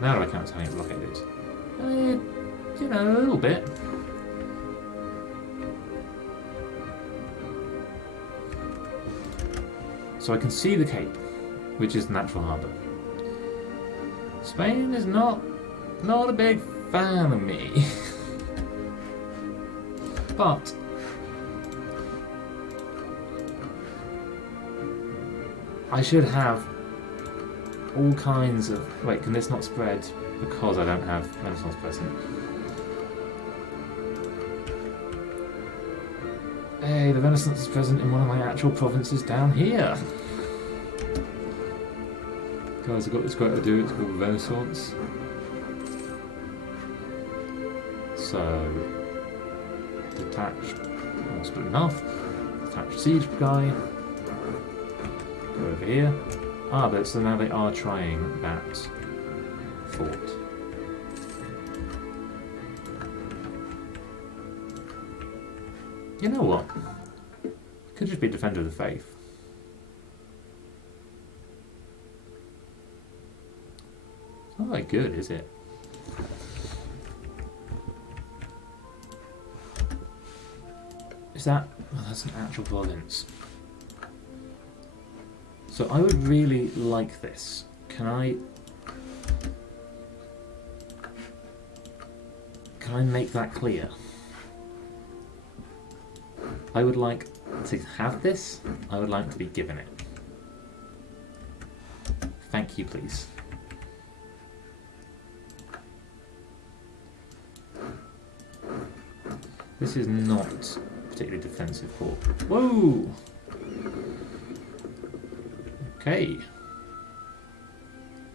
Now do I count as having it blockaded? You know, a little bit. So I can see the Cape, which is the natural harbour. Spain is not a big fan of me. But I should have all kinds of... Wait, can this not spread because I don't have Renaissance present? Hey, the Renaissance is present in one of my actual provinces down here. Guys, I've got this great idea, it's called Renaissance. So, detach, I'll split in half, detach siege guy, go over here. Ah, but so now they are trying that fort. You know what? Could just be Defender of the Faith. It's not very good, is it? Is that... Oh, that's an actual province. So I would really like this. Can I make that clear? I would like to have this. I would like to be given it. Thank you, please. This is not particularly defensive port. Whoa! Okay.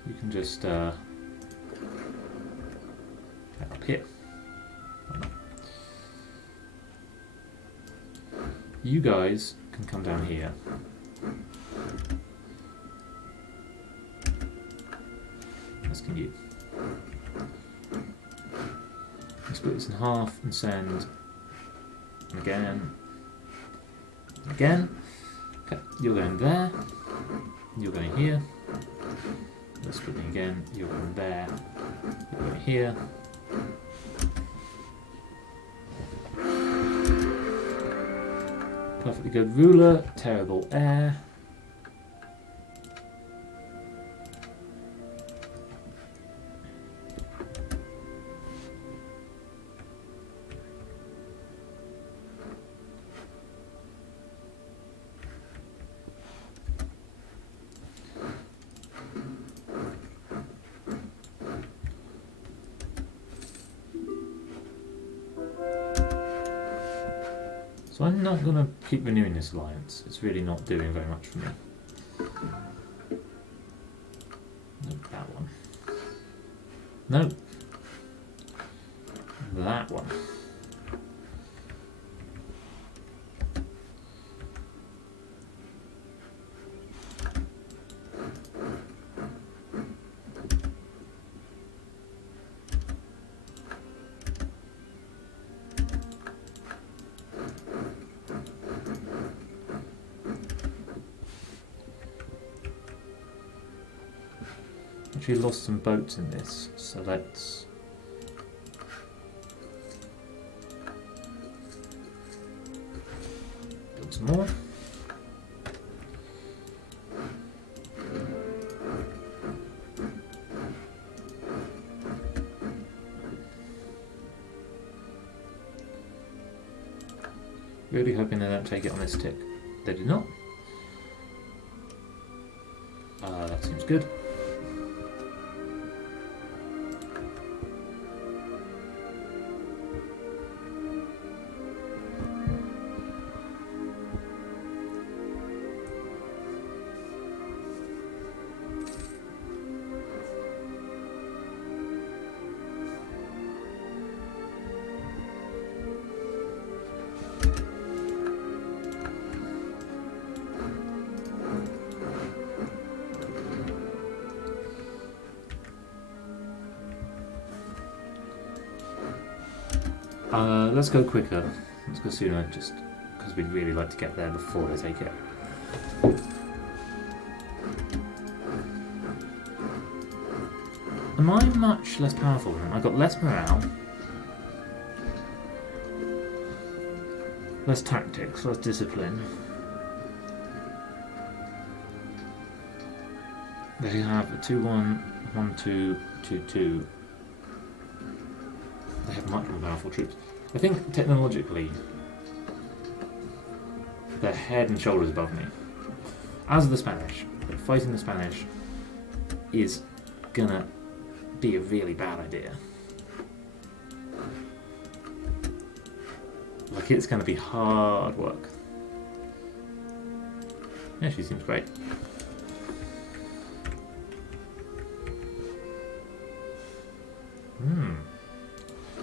You can just get up here. You guys can come down here. As can you. Let's split this in half and send again. Again. Okay, you're going there. You're going here. Let's split it again. You're going there. You're going here. Perfectly good ruler, terrible heir. So I'm not going to keep renewing this alliance. It's really not doing very much for me. Nope, that one. Nope. That one. actually lost some boats in this, so let's... build some more. Really hoping they don't take it on this tick. They did not. That seems good. Let's go quicker. Let's go sooner, just because we'd really like to get there before they take it. Am I much less powerful than them? I've got less morale, less tactics, less discipline. They have a 2-1, 1-2, 2-2. They have much more powerful troops. I think technologically, they're head and shoulders above me. As the Spanish, but fighting the Spanish is gonna be a really bad idea. Like, it's gonna be hard work. Yeah, she seems great.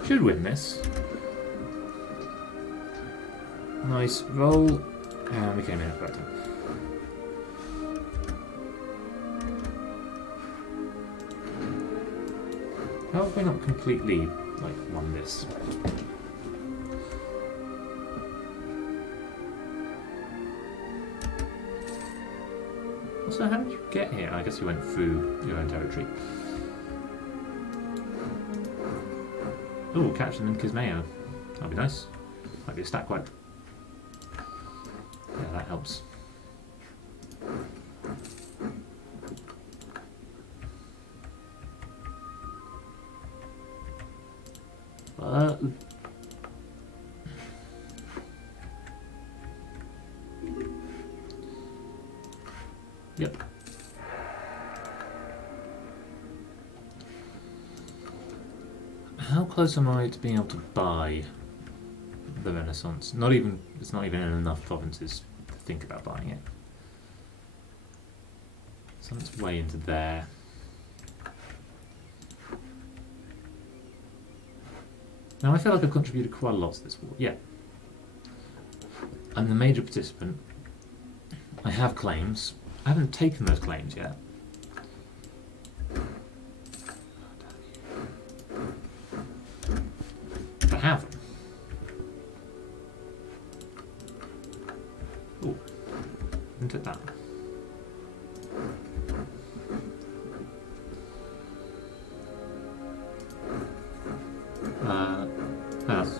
Should win this. Nice roll, and we came in at the right time. How have we not completely, like, won this? Also, how did you get here? I guess you went through your own territory. Oh, catch them in Kismayo. That'd be nice. Might be a stack wipe. Yeah, that helps. Yep. How close am I to being able to buy the Renaissance? Not even. It's not even in enough provinces to think about buying it. So it's way into there. Now I feel like I've contributed quite a lot to this war. Yeah. I'm the major participant. I have claims. I haven't taken those claims yet. I have them. Oh, didn't take that.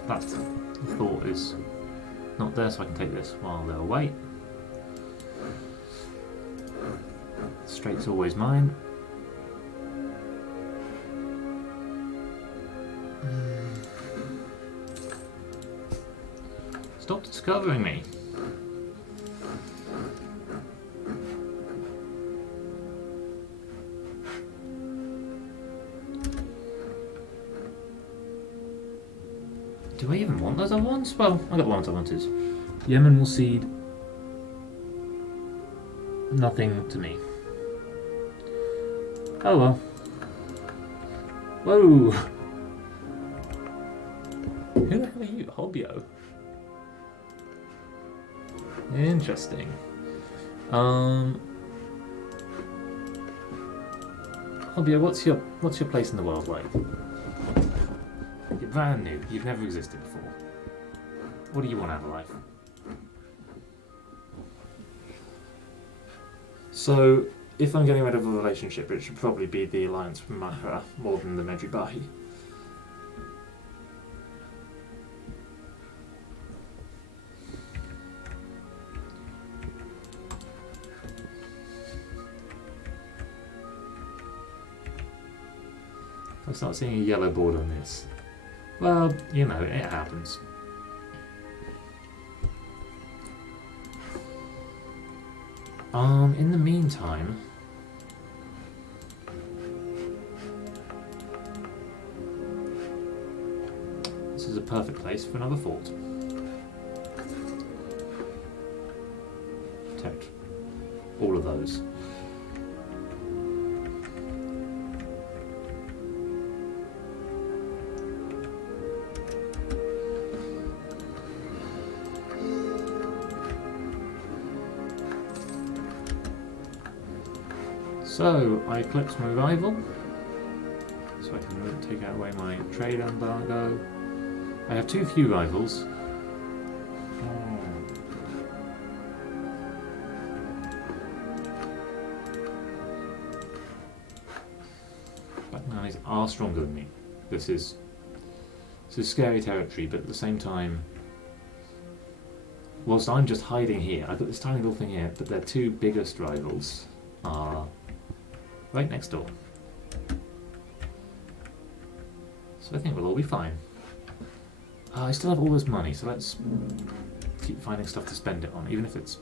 That's the thought is not there, so I can take this while they're away. Straight's always mine. Stop discovering me. Do I even want those other ones? Well, I got the ones I wanted. Yemen will cede nothing to me. Oh well. Whoa! Who the hell are you? Hobbio? Interesting. Hobbio, what's your place in the world like? You're brand new. You've never existed before. What do you want out of life? So, if I'm getting rid of a relationship, it should probably be the alliance with Mahra more than the Medjugorje. If I start seeing a yellow board on this, well, you know, it happens. In the meantime, this is a perfect place for another fort. Protect all of those. So, I collect my rival, so I can take away my trade embargo. I have too few rivals. But Nanis are stronger than me. This is scary territory, but at the same time, whilst I'm just hiding here, I've got this tiny little thing here, but their two biggest rivals are right next door. So I think we'll all be fine. I still have all this money, so let's keep finding stuff to spend it on, even if it's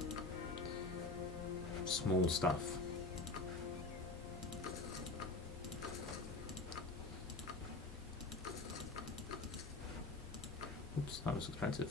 small stuff. Oops, that was expensive.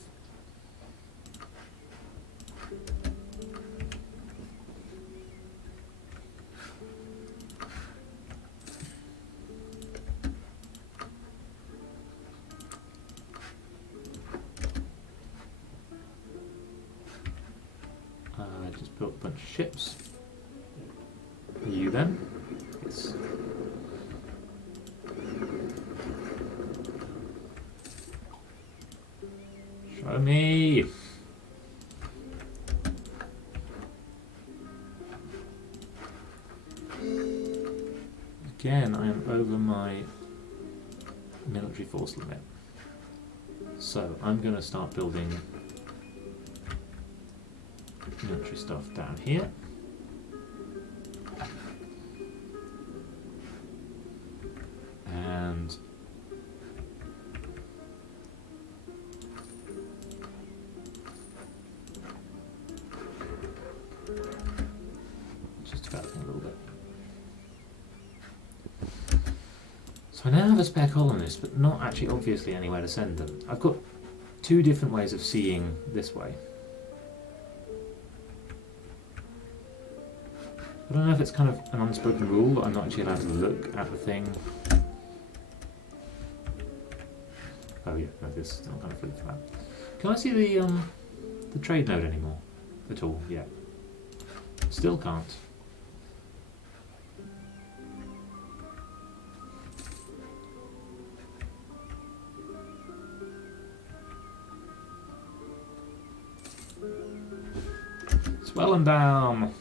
I just built a bunch of ships. Are you then? Yes. Show me! Again, I am over my military force limit. So, I'm going to start building military stuff down here. And just developing a little bit. So I now have a spare colonist, but not actually obviously anywhere to send them. I've got two different ways of seeing this way. I don't know if it's kind of an unspoken rule that I'm not actually allowed to look at the thing. Oh yeah, no, this is not going to flip for that. Can I see the trade node anymore? At all? Yeah. Still can't. Swell and down.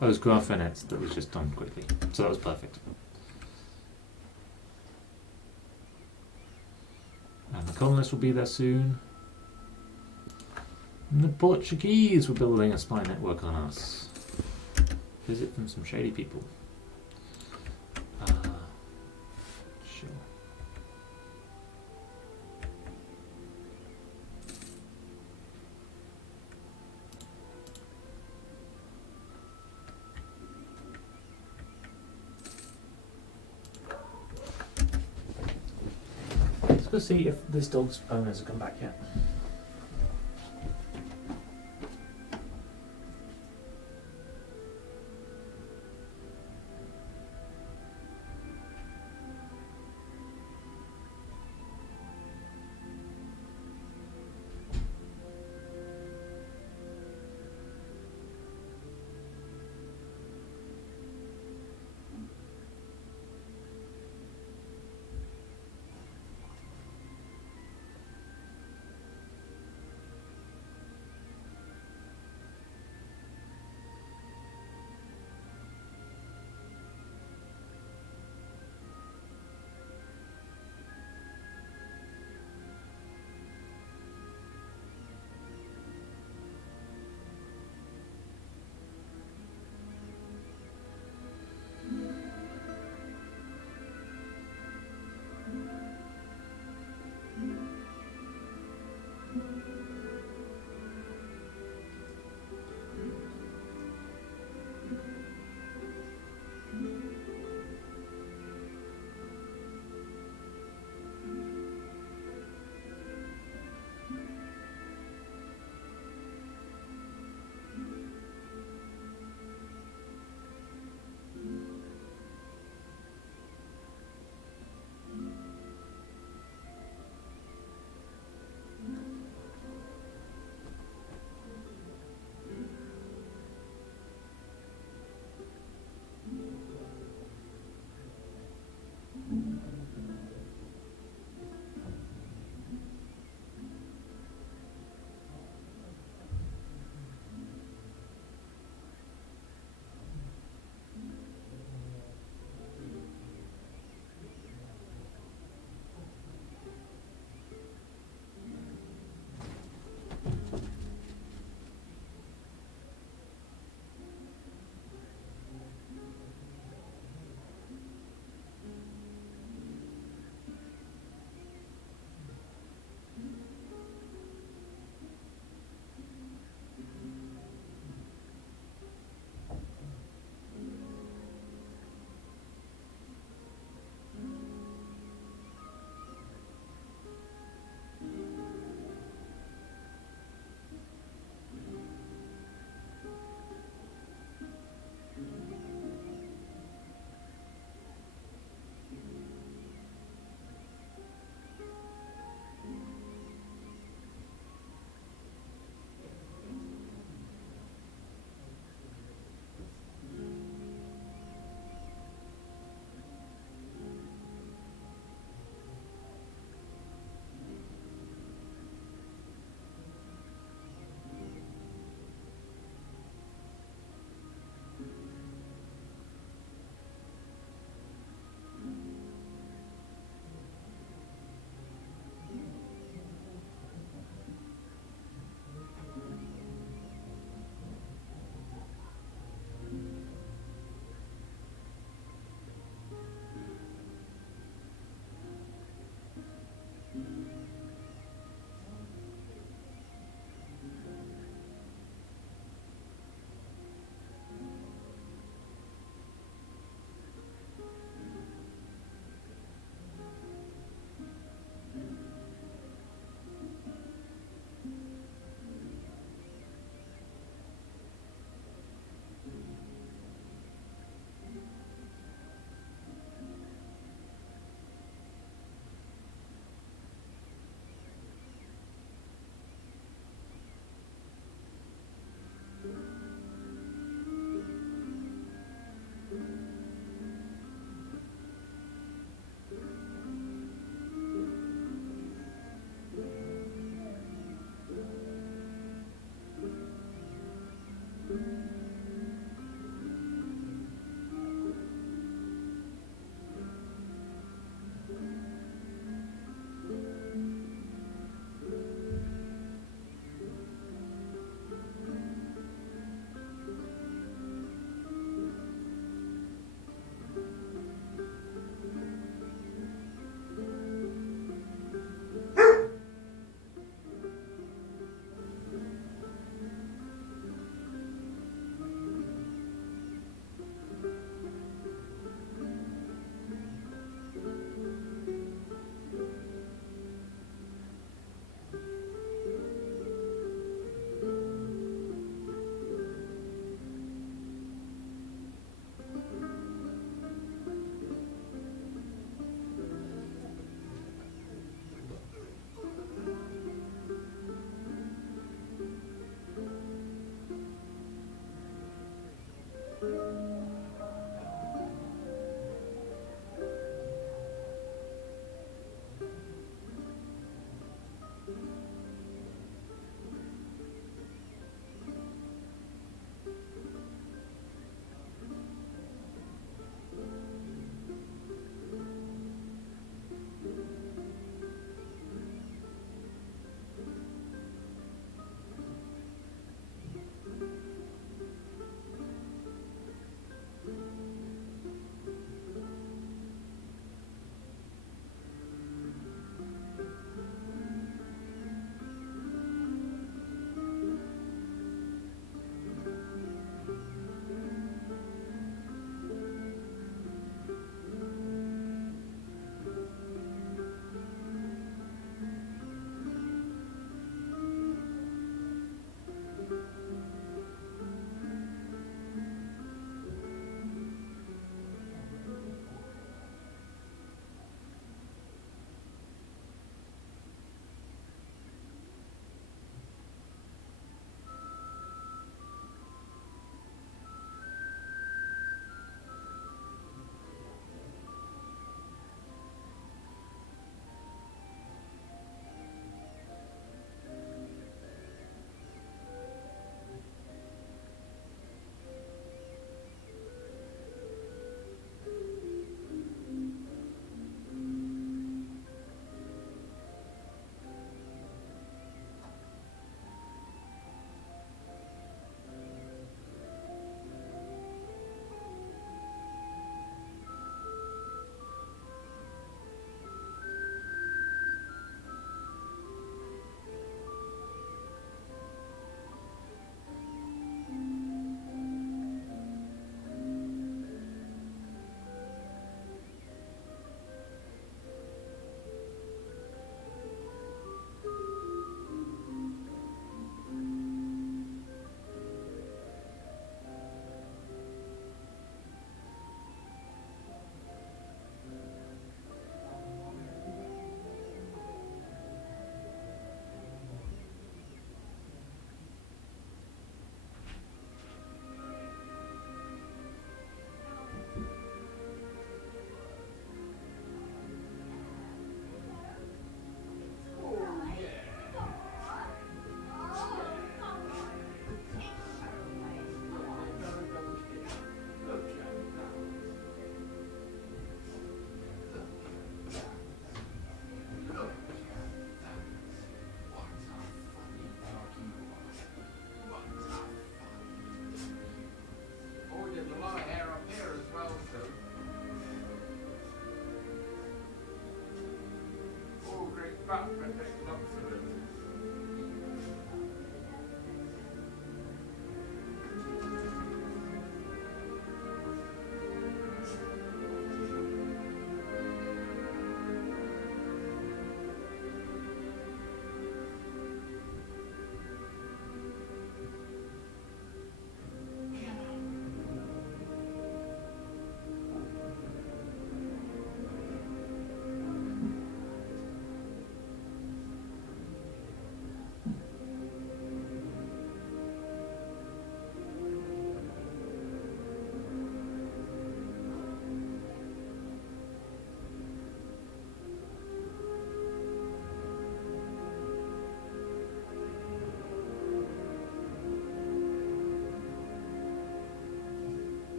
Those graphonettes that was just done quickly, so that was perfect. And the colonists will be there soon. And the Portuguese were building a spy network on us. Visit from some shady people. Sure. Let's go see if this dog's owners have come back yet.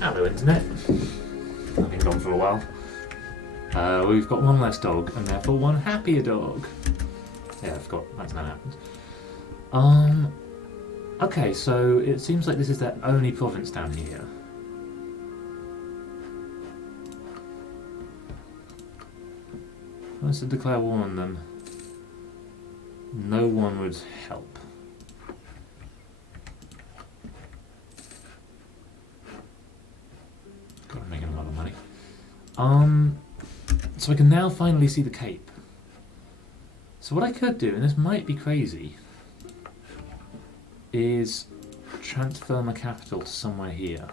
Hello, Internet. I've been gone for a while. We've got one less dog, and therefore one happier dog. Yeah, I forgot. That's not happened. Okay, so it seems like this is their only province down here. If I was to declare war on them, no one would help. God, I'm making a lot of money. So I can now finally see the Cape. So what I could do, and this might be crazy, is transfer my capital to somewhere here.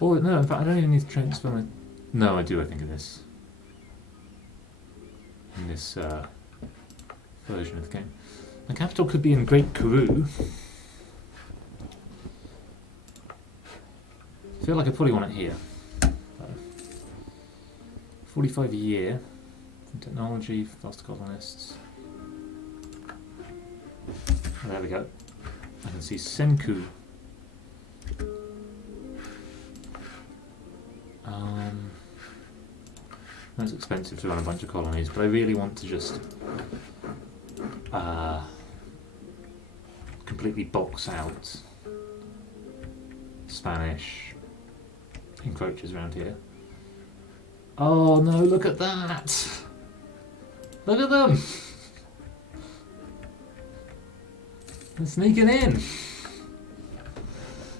Or no, in fact I don't even need to transfer my... No, I do, I think, in this version of the game. My capital could be in Great Karoo. I feel like I probably want it here. 45 a year. Technology, faster colonists. Oh, there we go. I can see Senku. That's expensive to run a bunch of colonies, but I really want to just completely box out Spanish encroachers around here. Oh no, look at that! Look at them! They're sneaking in!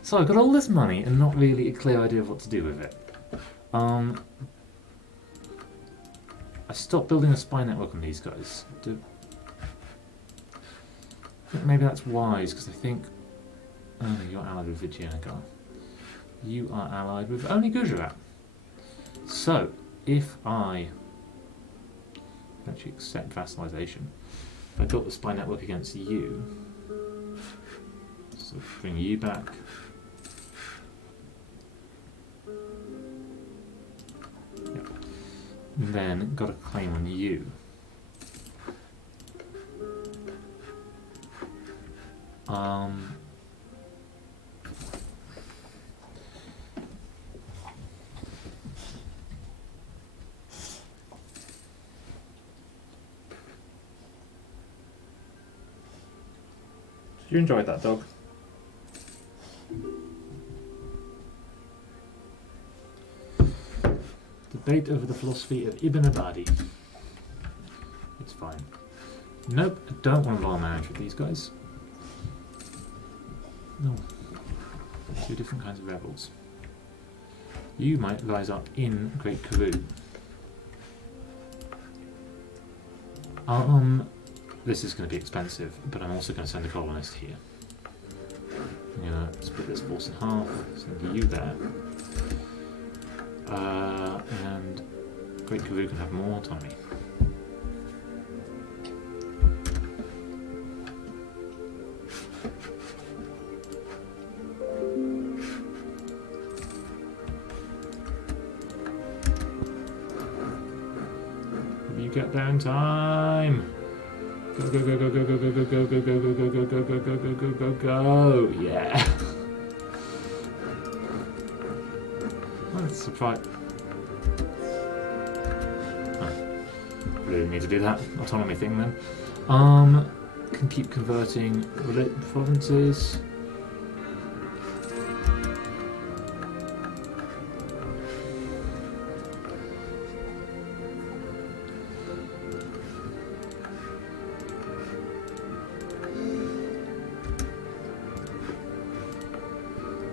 So I've got all this money and not really a clear idea of what to do with it. I stopped building a spy network on these guys. I think maybe that's wise, because I think... Oh, no, you're allied with Vijayanagara. You are allied with only Gujarat. So, if I actually accept vassalization, if I built the spy network against you, so bring you back. Yep. And then got a claim on you. You enjoyed that, dog? Debate over the philosophy of Ibn Abadi. It's fine. Nope, I don't want to law manage with these guys. No. Two different kinds of rebels. You might rise up in Great Karoo. This is going to be expensive, but I'm also going to send a colonist here. I'm going to split this force in half, send you there. And Great Karoo can have more autonomy. You get there in time! Go, go, go, go, go, go, go, go, go, go, go, go, go, go, go, go, go, go, go, yeah! That's a surprise. Really didn't need to do that autonomy thing then. Can keep converting provinces.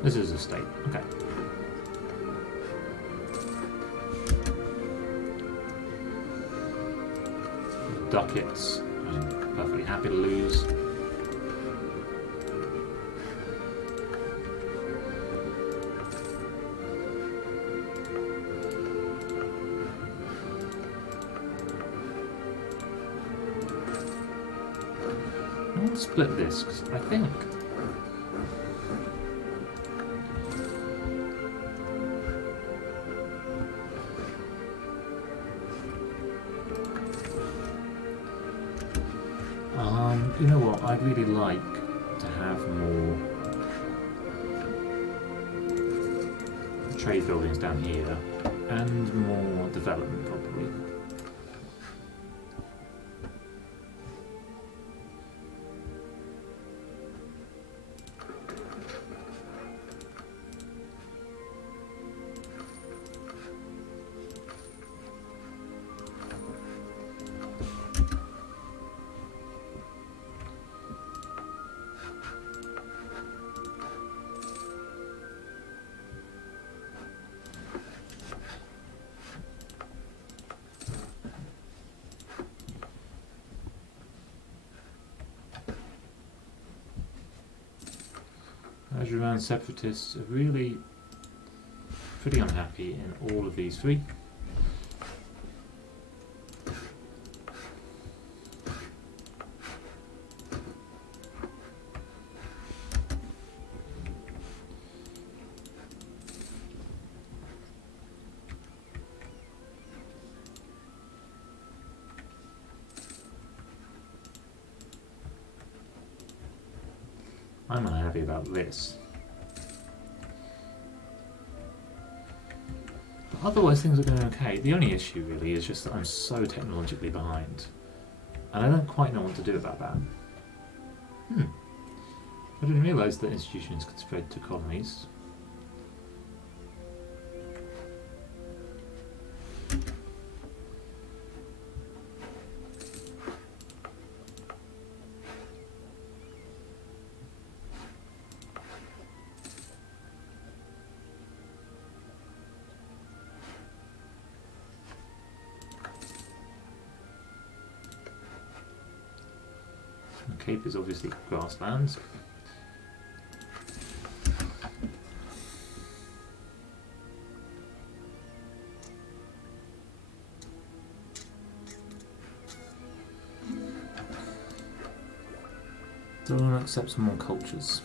This is a state, okay. Ducats, I'm perfectly happy to lose. I'll split this, because I think you know what? I'd really like to have more trade buildings down here and more development, probably. Around separatists are really pretty unhappy in all of these three. I'm unhappy about this. But otherwise things are going okay. The only issue really is just that I'm so technologically behind. And I don't quite know what to do about that. I didn't realise that institutions could spread to colonies. The Cape is obviously grasslands. Don't accept some more cultures.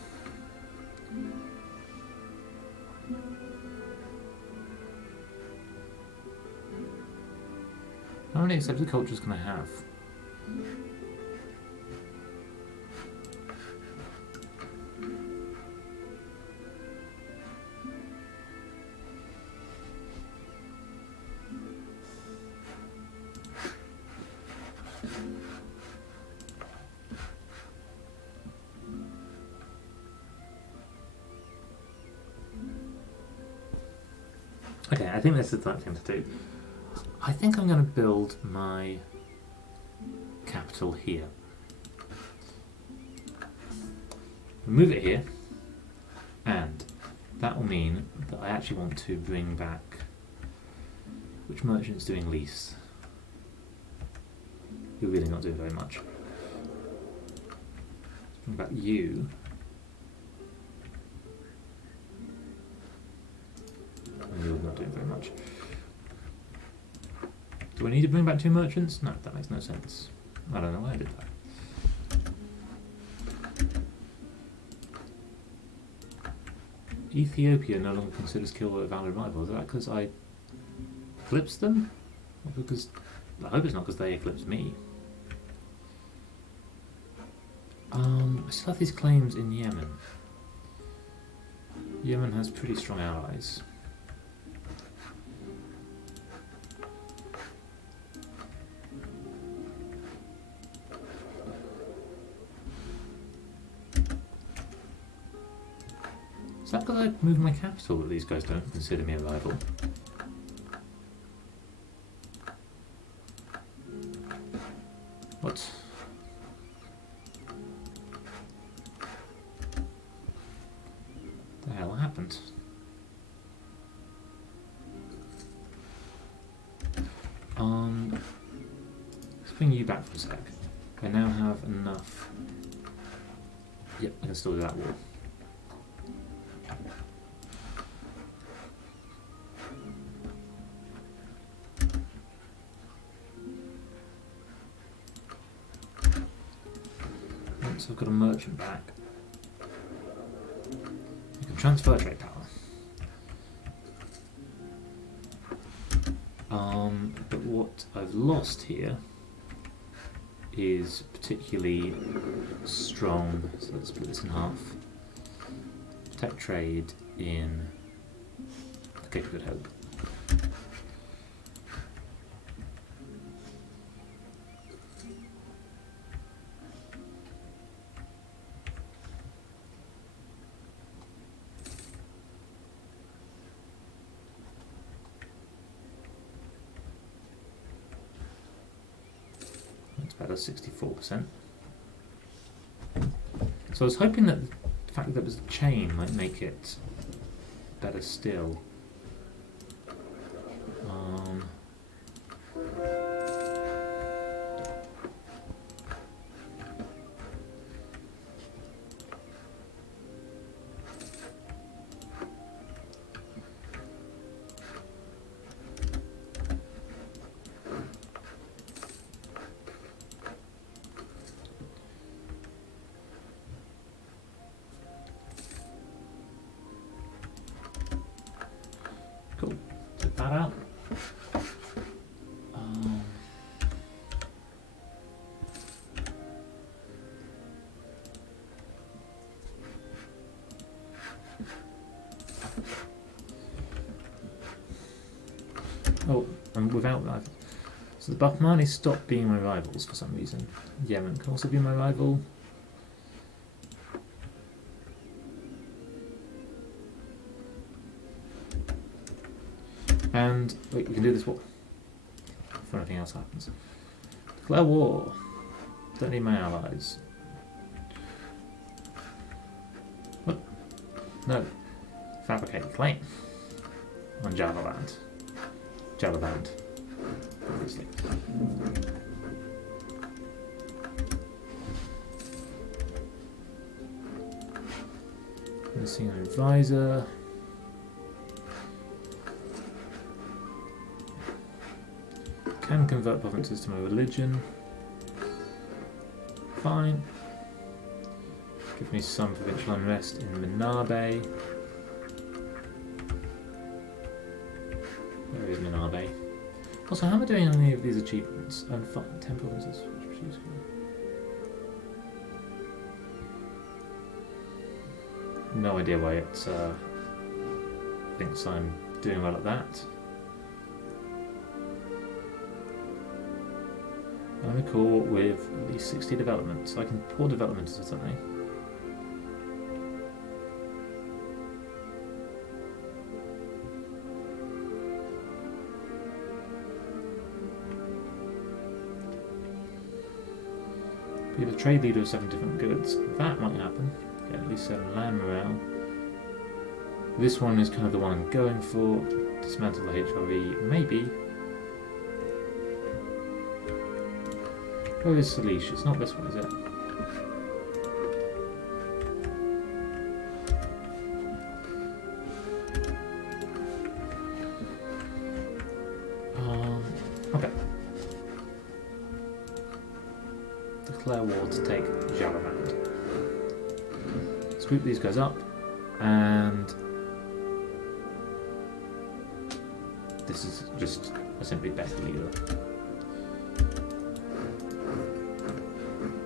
How many accepted cultures can I have? Okay, I think this is the right thing to do. I think I'm going to build my capital here. Move it here, and that will mean that I actually want to bring back... Which merchant's doing lease? You're really not doing very much. Bring back you. You're not doing very much. Do I need to bring back 2 merchants? No, that makes no sense. I don't know why I did that. Ethiopia no longer considers Kilwa a valid rival. Is that because I eclipsed them? Or because... I hope it's not because they eclipsed me. I still have these claims in Yemen. Yemen has pretty strong allies. Is that because I moved my capital that these guys don't consider me a rival? What? The hell happened? Let's bring you back for a sec. I now have enough. Yep, I can still do that wall. Once I've got a merchant back, you can transfer trade power. But what I've lost here is particularly strong, so let's split this in half. Tech trade in the Cape of Good Hope. That's better, 64%. So I was hoping that the fact that it was a chain might make it better still. Cool. Take that out. Oh, and without that. So the Bahmani stopped being my rivals for some reason. Yemen can also be my rival. And wait, we can do this what? Before anything else happens. Declare war. Don't need my allies. What? No. Fabricate claim. On Java land. Java land. Obviously. Missing an advisor. Can convert provinces to my religion. Fine. Give me some provincial unrest in Minabe. Where is Minabe? Also, how am I doing on any of these achievements? 10 provinces. No idea why it thinks I'm doing well at that. I'm a core with at least 60 development, so I can pour development into something. Be the trade leader of 7 different goods. That might happen. Get at least 7 land morale. This one is kind of the one I'm going for. Dismantle the HRE, maybe. Where is Salish? It's not this one, is it? Okay. Declare war to take Jalaland. Scoop these guys up, and this is just a simply better leader.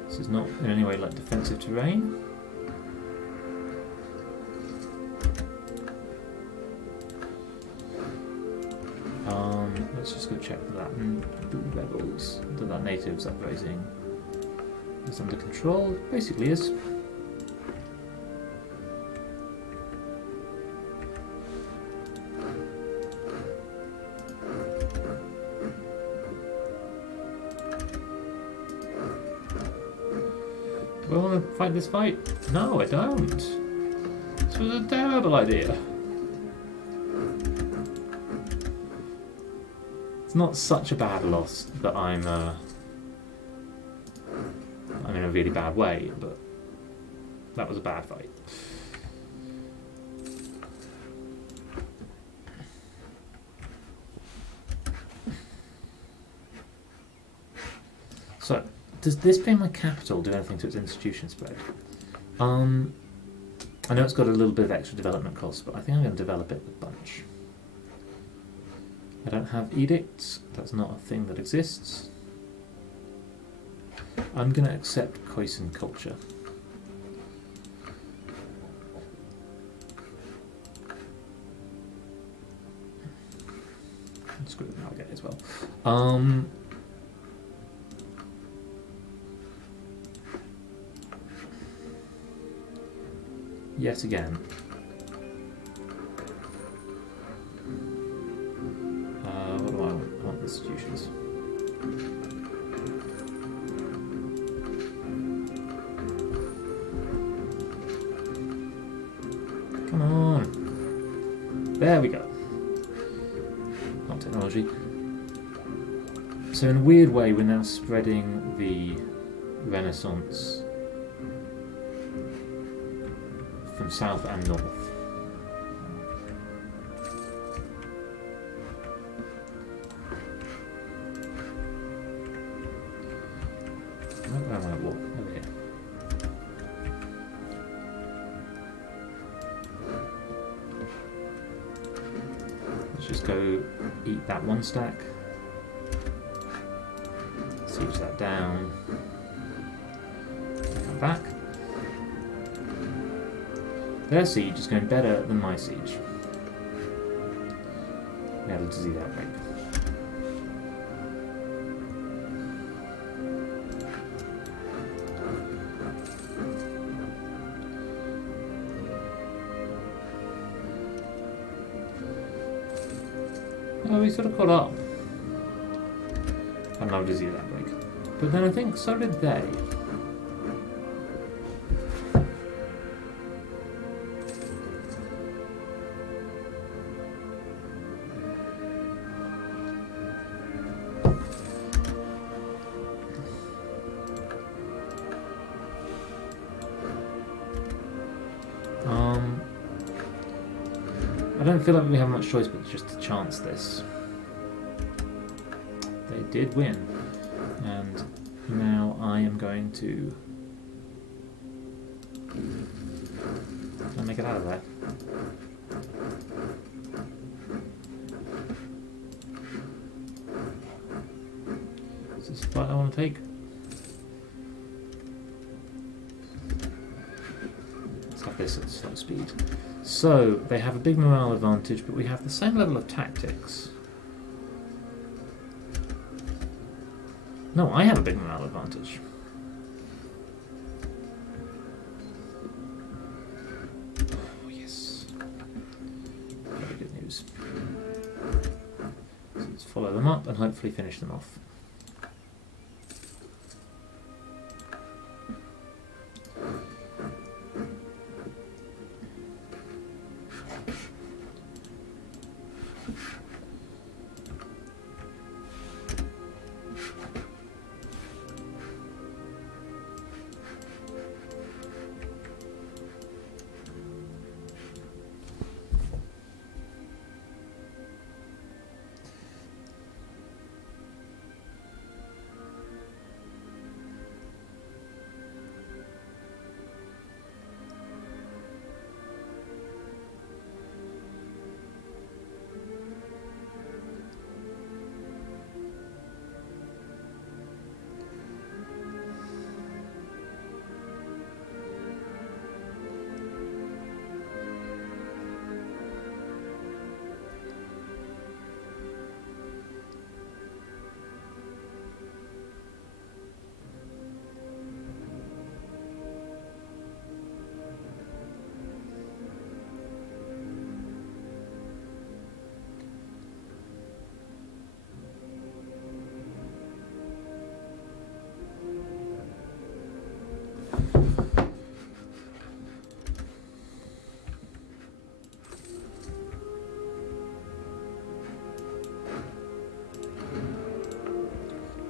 This is not in any way like defensive terrain. Let's just go check that rebels, that natives uprising is under control. Basically is. Do I want to fight this fight? No, I don't. This was a terrible idea. It's not such a bad loss that I'm in a really bad way, but that was a bad fight. So, does this being my capital do anything to its institution spread? I know it's got a little bit of extra development costs, but I think I'm going to develop it a bunch. I don't have edicts, that's not a thing that exists. I'm going to accept Khoisan culture. Screw it, I'll get it as well. Yet again. What do I want? I want institutions. Come on. There we go. Not technology. So in a weird way, we're now spreading the Renaissance from south and north. Where am I at war? Over here. Let's just go eat that one stack. Siege that down. Come back. Their siege is going better than my siege. We had a disease outbreak. Oh, we sort of caught up. Had another disease outbreak. But then I think so did they. I don't feel like we have much choice but just to chance this. They did win, and now I am going to... Can I make it out of there? Is this the fight I want to take? Let's have this at slow speed. So, they have a big morale advantage, but we have the same level of tactics. No, I have a big morale advantage. Oh, yes. Very good news. So let's follow them up and hopefully finish them off.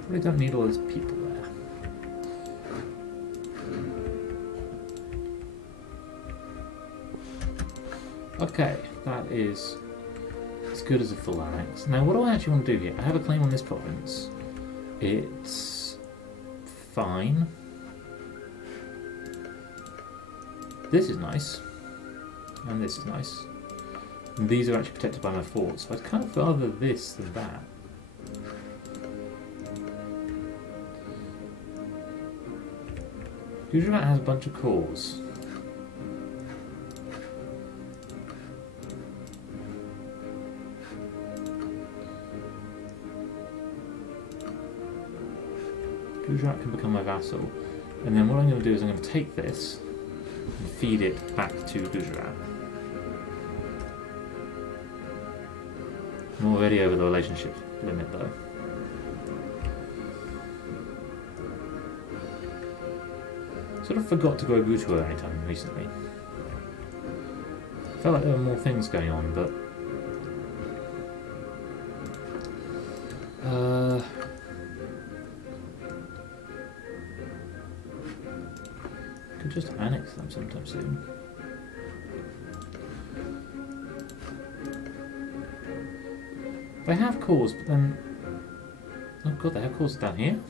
We don't need all those people there. Okay, that is as good as a full annex. Now, what do I actually want to do here? I have a claim on this province. It's fine. This is nice. And this is nice. And these are actually protected by my forts, so I'd kind of rather this than that. Gujarat has a bunch of cores. Gujarat can become my vassal. And then what I'm going to do is I'm going to take this and feed it back to Gujarat. I'm already over the relationship limit though. Sort of forgot to grow Gutua anytime recently. Felt like there were more things going on, but could just annex them sometime soon. They have cores, but then oh god, they have cores down here.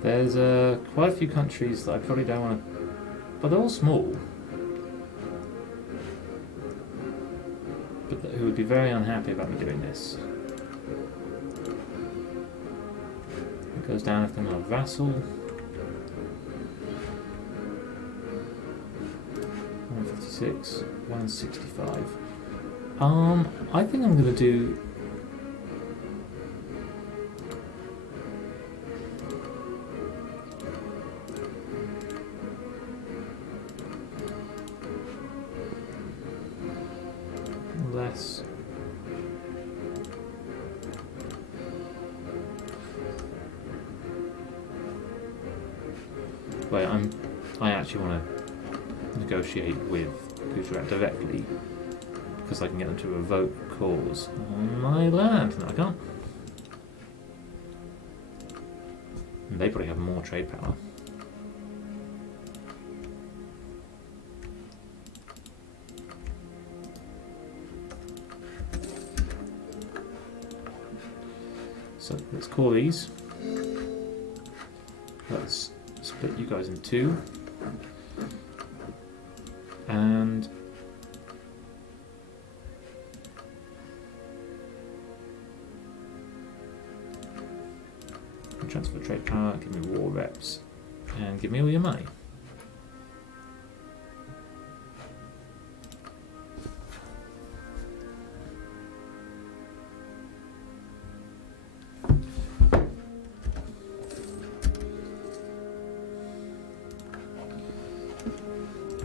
There's quite a few countries that I probably don't want to, but they're all small. But who would be very unhappy about me doing this. It goes down if they're not a vassal. 156, 165. I think I'm gonna do. Less. Wait, I actually want to negotiate with Gujarat directly because I can get them to revoke cores on my land. No, I can't. And they probably have more trade power. So let's call these. Let's split you guys in two. And transfer trade power, give me war reps, and give me all your money.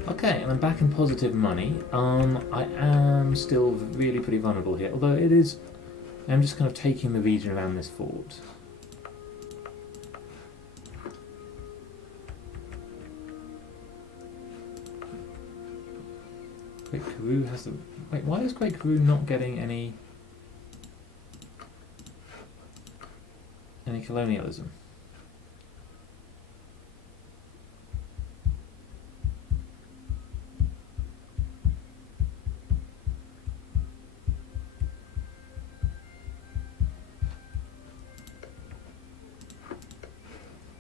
Okay, and I'm back in positive money. I am still really pretty vulnerable here, although it is. I'm just kind of taking the region around this fort. Great Karoo has the. Wait, why is Great Karoo not getting any colonialism?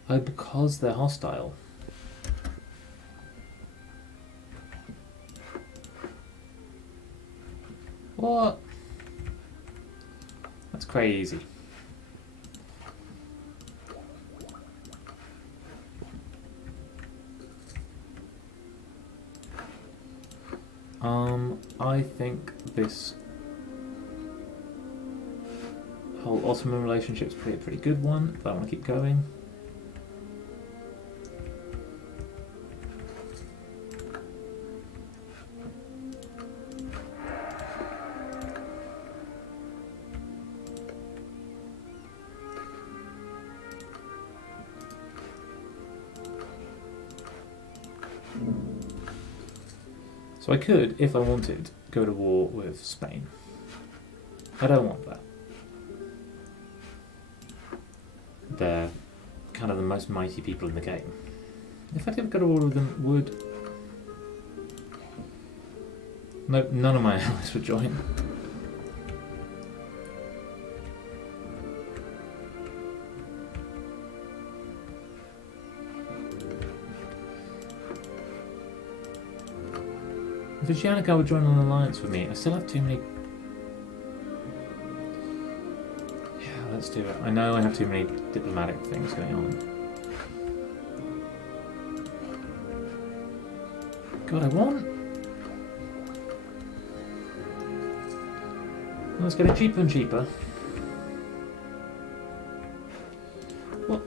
Oh, because they're hostile. What? That's crazy. I think this whole Ottoman relationship's a pretty good one, but I want to keep going. So I could, if I wanted, go to war with Spain. I don't want that. They're kind of the most mighty people in the game. If I did go to war with them, would Nope, none of my allies would join. If Oceanica would join an alliance with me, I still have too many. Yeah, let's do it. I know I have too many diplomatic things going on. God, I want. Well, it's getting cheaper and cheaper. What?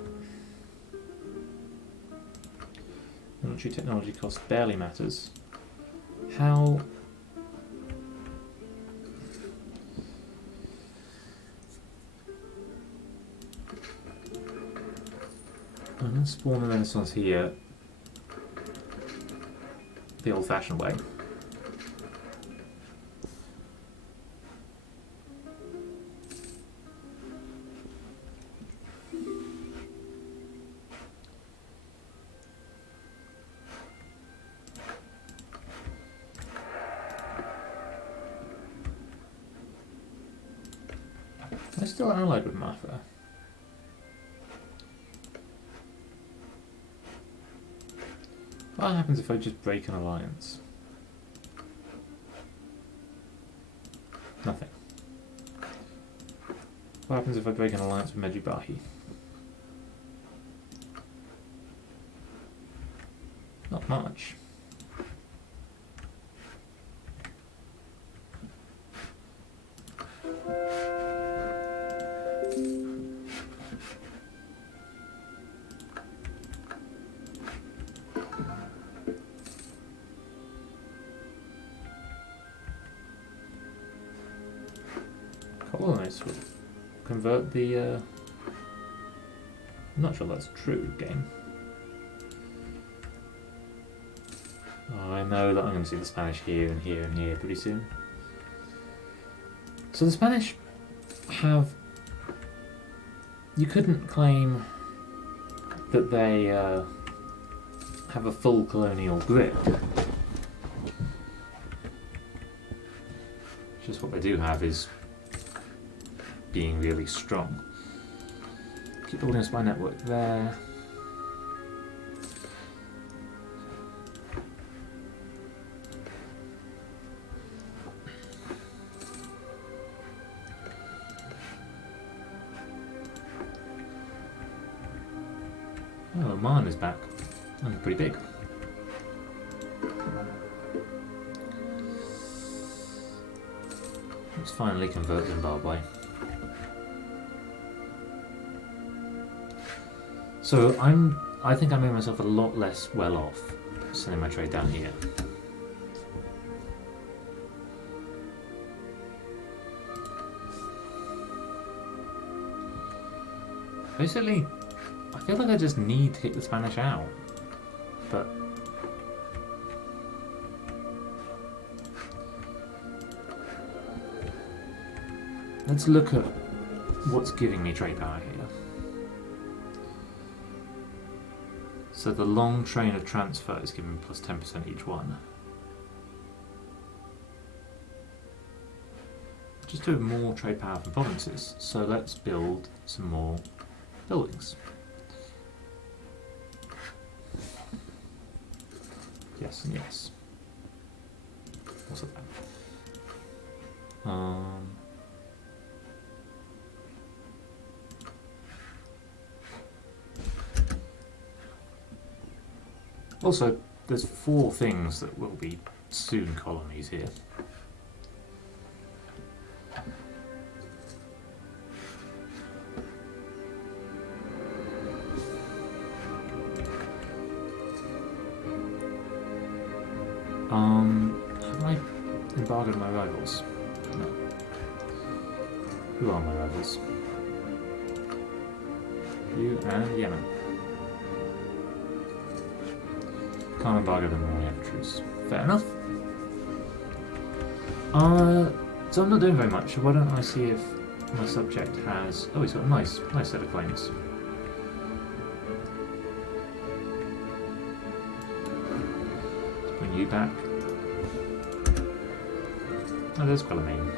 Military technology cost barely matters. How? I'm going to spawn a Renaissance here the old-fashioned way. They're still allied with Martha. What happens if I just break an alliance? Nothing. What happens if I break an alliance with Mejibahi? Not much. Colonize will convert the. I'm not sure that's true, game. Oh, I know that I'm going to see the Spanish here and here and here pretty soon. So the Spanish have. You couldn't claim that they have a full colonial grid. Just what they do have is being really strong. Keep building a spy network there. Oh, Oman is back. And pretty big. Let's finally convert Zimbabwe. So I think I made myself a lot less well off sending my trade down here. Basically, I feel like I just need to kick the Spanish out, but let's look at what's giving me trade power here. So the long train of transfer is giving me plus 10% each one. Just do more trade power from provinces, so let's build some more buildings. Yes and yes. What's that? Also, there's 4 things that will be soon colonies here. Have I embargoed my rivals? No. Who are my rivals? You and Yemen. Can't embargo them when we have a truce. Fair enough. So I'm not doing very much. Why don't I see if my subject has... Oh, he's got a nice set of claims. Let's bring you back. Oh, there's Quellamine.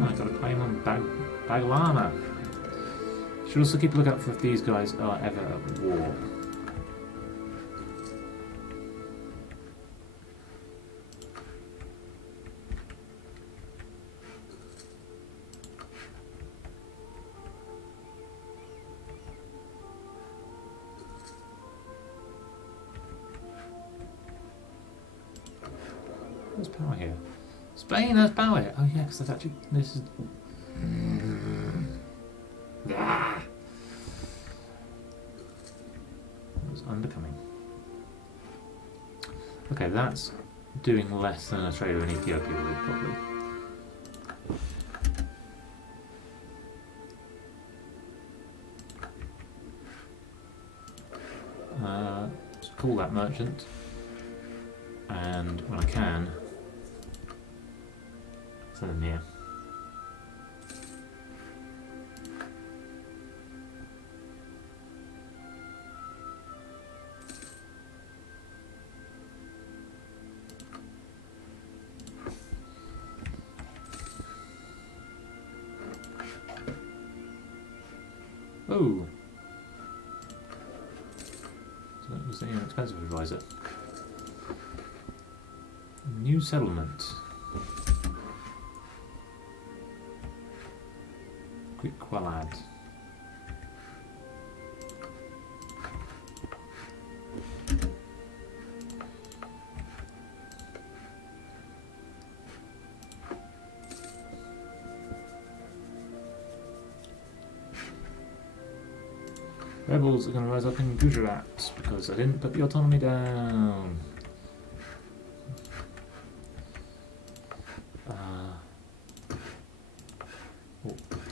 I gotta claim on Baglana. Should also keep a lookout for if these guys are ever at war. There's power here. Spain has power here. Oh yeah, because that's actually this is. Ah. It was undercoming. Okay, that's doing less than a trader in Ethiopia would probably. Let's call that merchant, and when I can, send them here. Oh! So that was the inexpensive advisor. New settlement. Quick Qualad. Rebels are going to rise up in Gujarat because I didn't put the autonomy down.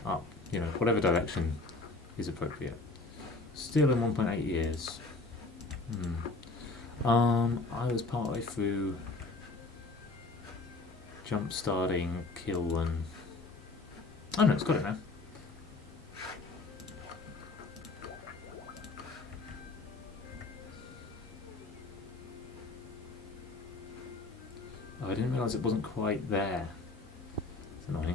Up, you know, whatever direction is appropriate. Still in 1.8 years. I was partway through jump starting Kilwa. Oh no, it's got it now. Oh, I didn't realise it wasn't quite there. It's annoying.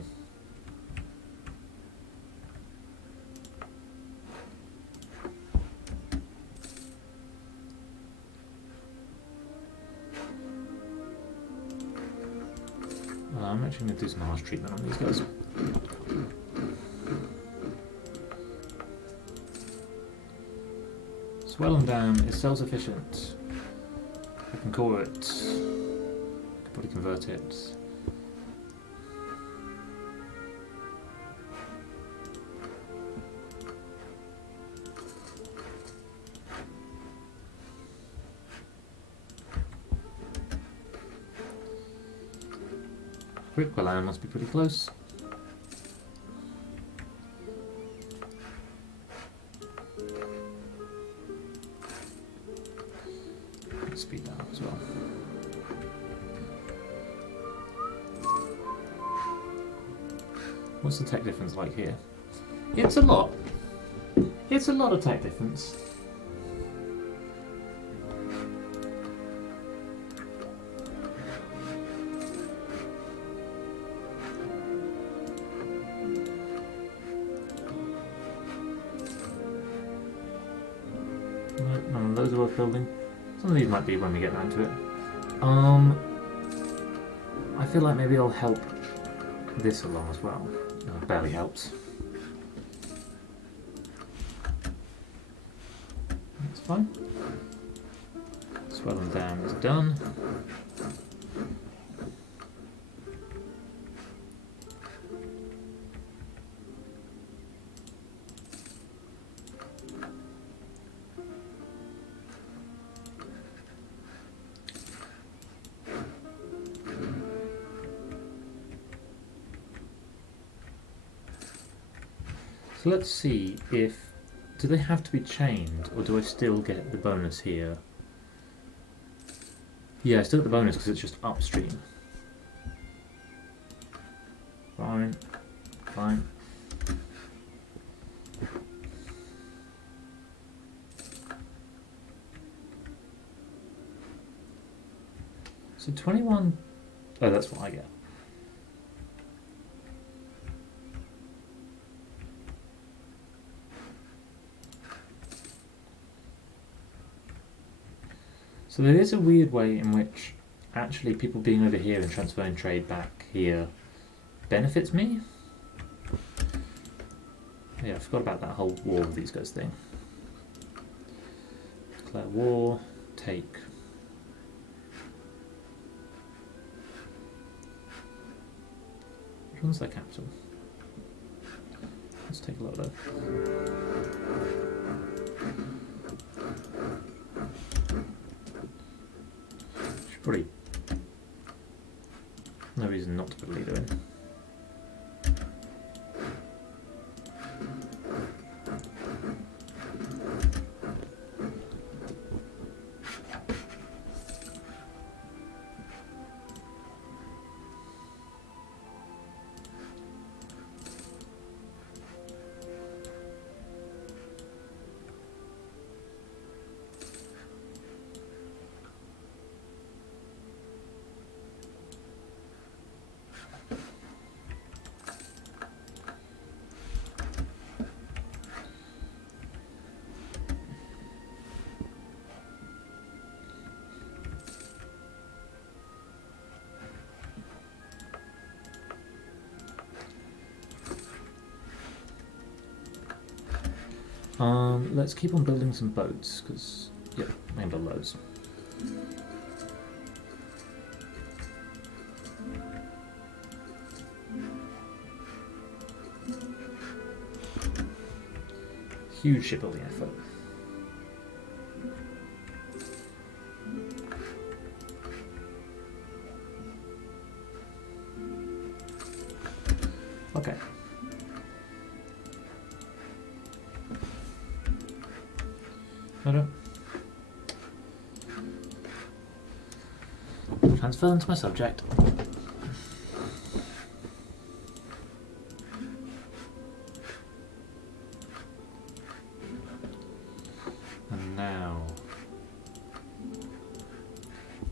I'm actually going to do some harsh treatment on these guys. Swellham Dam is self-sufficient. I can core it. I can probably convert it. Kilwa must be pretty close. Let's speed that up as well. What's the tech difference like here? It's a lot. It's a lot of tech difference. None of those are worth building. Some of these might be when we get round to it. I feel like maybe I'll help this along as well. It barely helps. That's fine. Swellham Dam is done. So let's see if, do they have to be chained or do I still get the bonus here Yeah, I still get the bonus because it's just upstream. Fine. Fine. So 21... Oh, that's what I get. So there is a weird way in which actually people being over here and transferring trade back here benefits me. Yeah, I forgot about that whole war with these guys thing. Declare war, take. Which one's their capital? Let's take a look though. Probably no reason not to put a leader in. Let's keep on building some boats, because, yeah, I can build loads. Huge shipbuilding effort. Okay. Transfer them to my subject. And now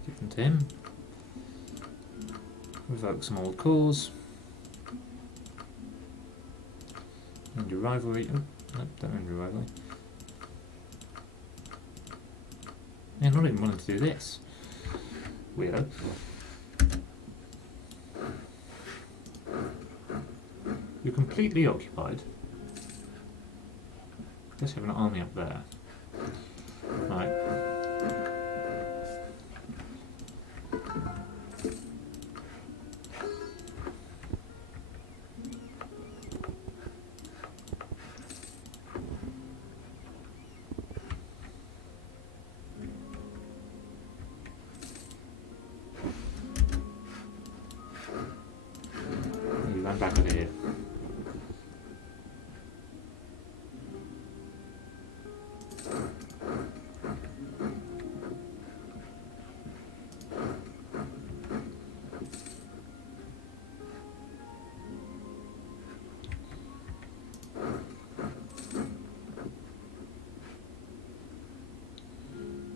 give them to him. Revoke some old cores. End your rivalry. Oh, no, don't end your rivalry. I'm not even wanting to do this. Weirdo. You're completely occupied. Guess you have an army up there. Right. Back over here.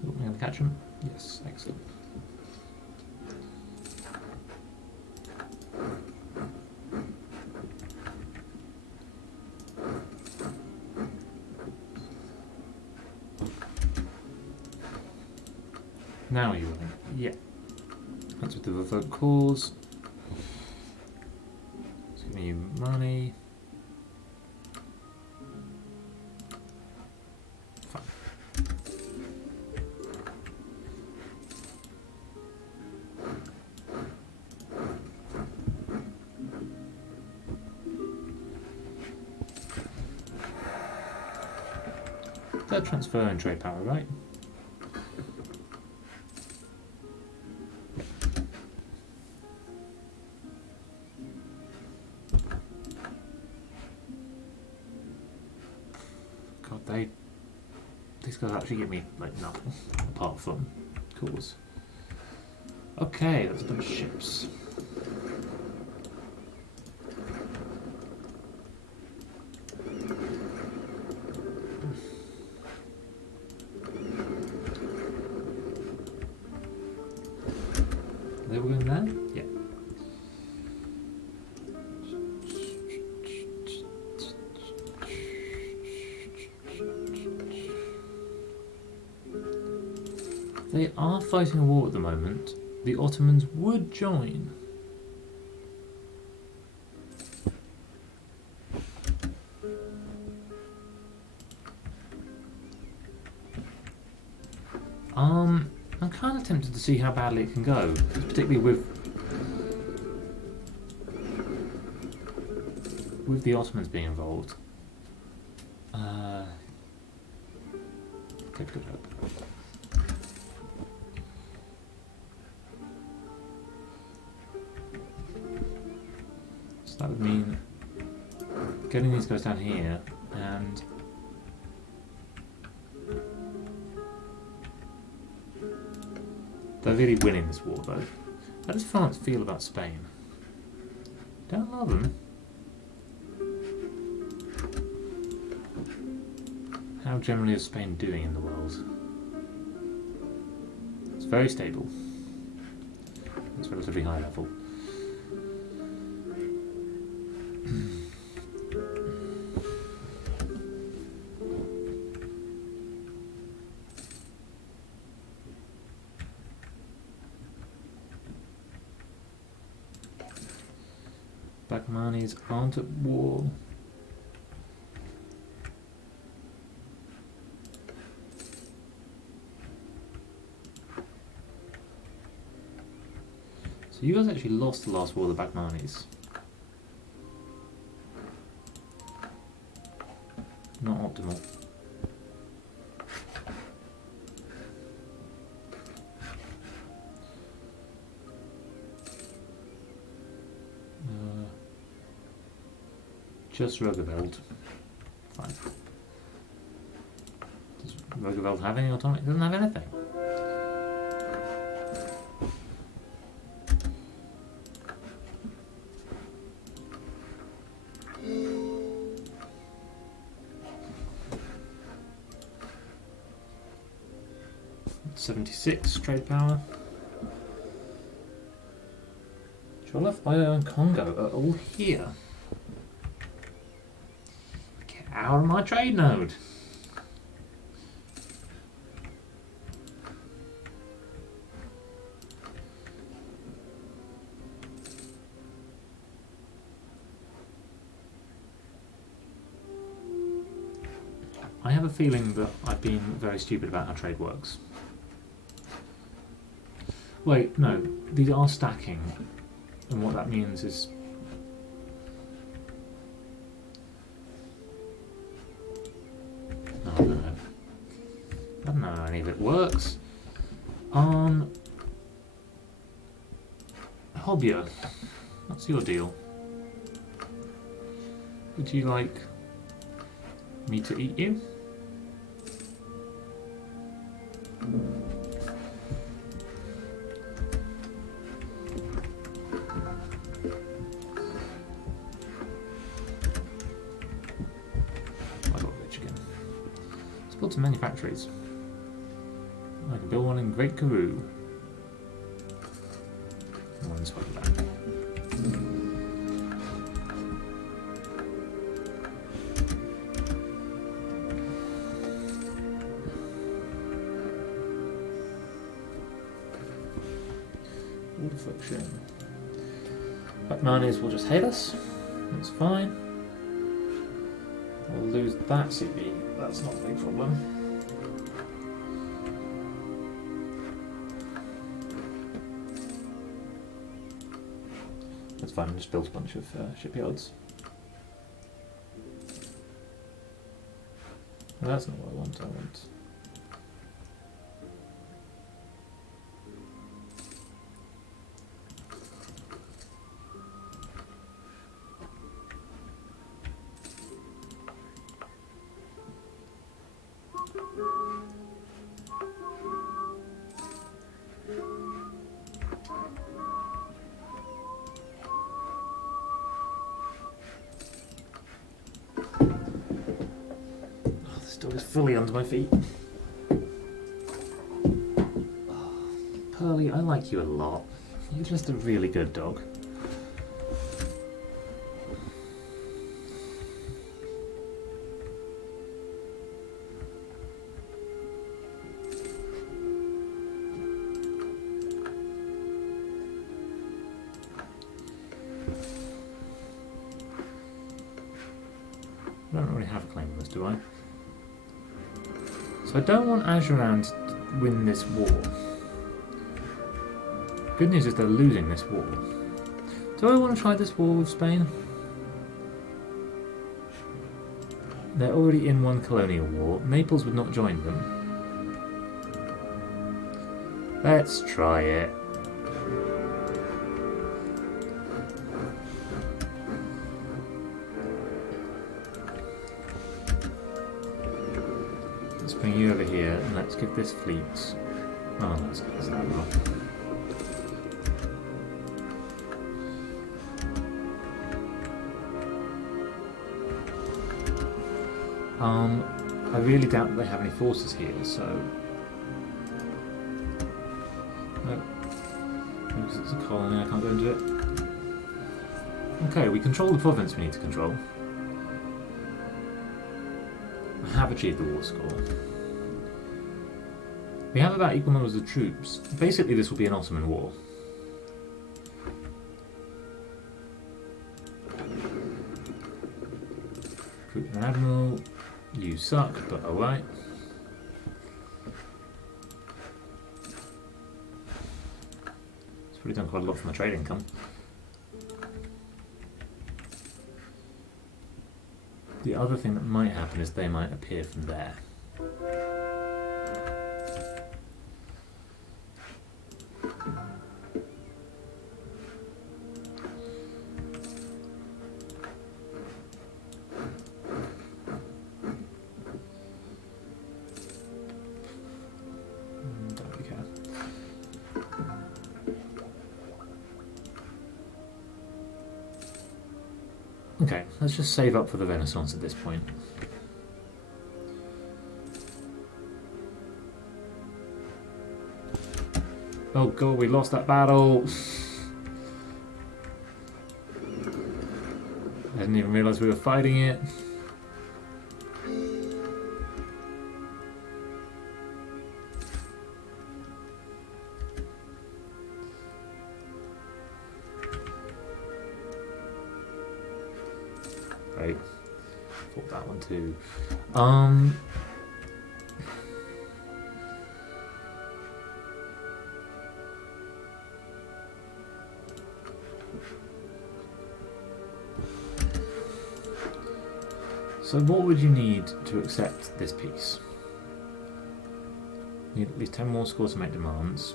Oh, I'm going to catch him. Yes, excellent. Now are you willing? Yeah. That's with the revoke cause. It's giving you money. Fine. Third transfer and trade power, right? These guys actually give me like nothing apart from cores. Okay, that's a bunch of ships. They were going there? Yeah. They are fighting a war at the moment. The Ottomans would join. I'm kind of tempted to see how badly it can go, particularly with the Ottomans being involved. Take good hope. So that would mean getting these guys down here and they're really winning this war though. How does France feel about Spain? Don't love them. How generally is Spain doing in the world? It's very stable. It's relatively high level. Bagmanis aren't at war. So you guys actually lost the last war of the Bagmanis. Not optimal. Just Roggeveld. Fine. Does Roggeveld have any autonomy? It doesn't have anything. '76 trade power. Cholaf, Io, and Congo are all here. Out of my trade node. I have a feeling that I've been very stupid about how trade works. Wait, no, these are stacking, and what that means is I don't know how any of it works. Hobia, what's your deal? Would you like me to eat you? I got rich again. Let's build some manufactories. I can build one in Great Karoo. One in Swaziland. Water friction. Bagmanis will just hate us. That's fine. We'll lose that CB. That's not a big problem. That's fine, just build a bunch of shipyards. Well, that's not what I want. is fully under my feet. Pearly, I like you a lot. You're just a really good dog. I don't really have a claim on this, do I? So I don't want Ajuran to win this war. Good news is they're losing this war. Do I want to try this war with Spain? They're already in one colonial war. Naples would not join them. Let's try it. Let's bring you over here and let's give this fleet... Oh, let's get this out off. I really doubt that they have any forces here, so... No. Because it's a colony, I can't go into it. Okay, we control the province we need to control. I have achieved the war score. We have about equal numbers of troops. Basically, this will be an Ottoman war. Recruit an admiral. You suck, but alright. It's really done quite a lot for my trade income. The other thing that might happen is they might appear from there. Okay, let's just save up for the Renaissance at this point. Oh god, we lost that battle! I didn't even realise we were fighting it. Right, fought that one too. So what would you need to accept this peace? You need at least 10 more scores to make demands.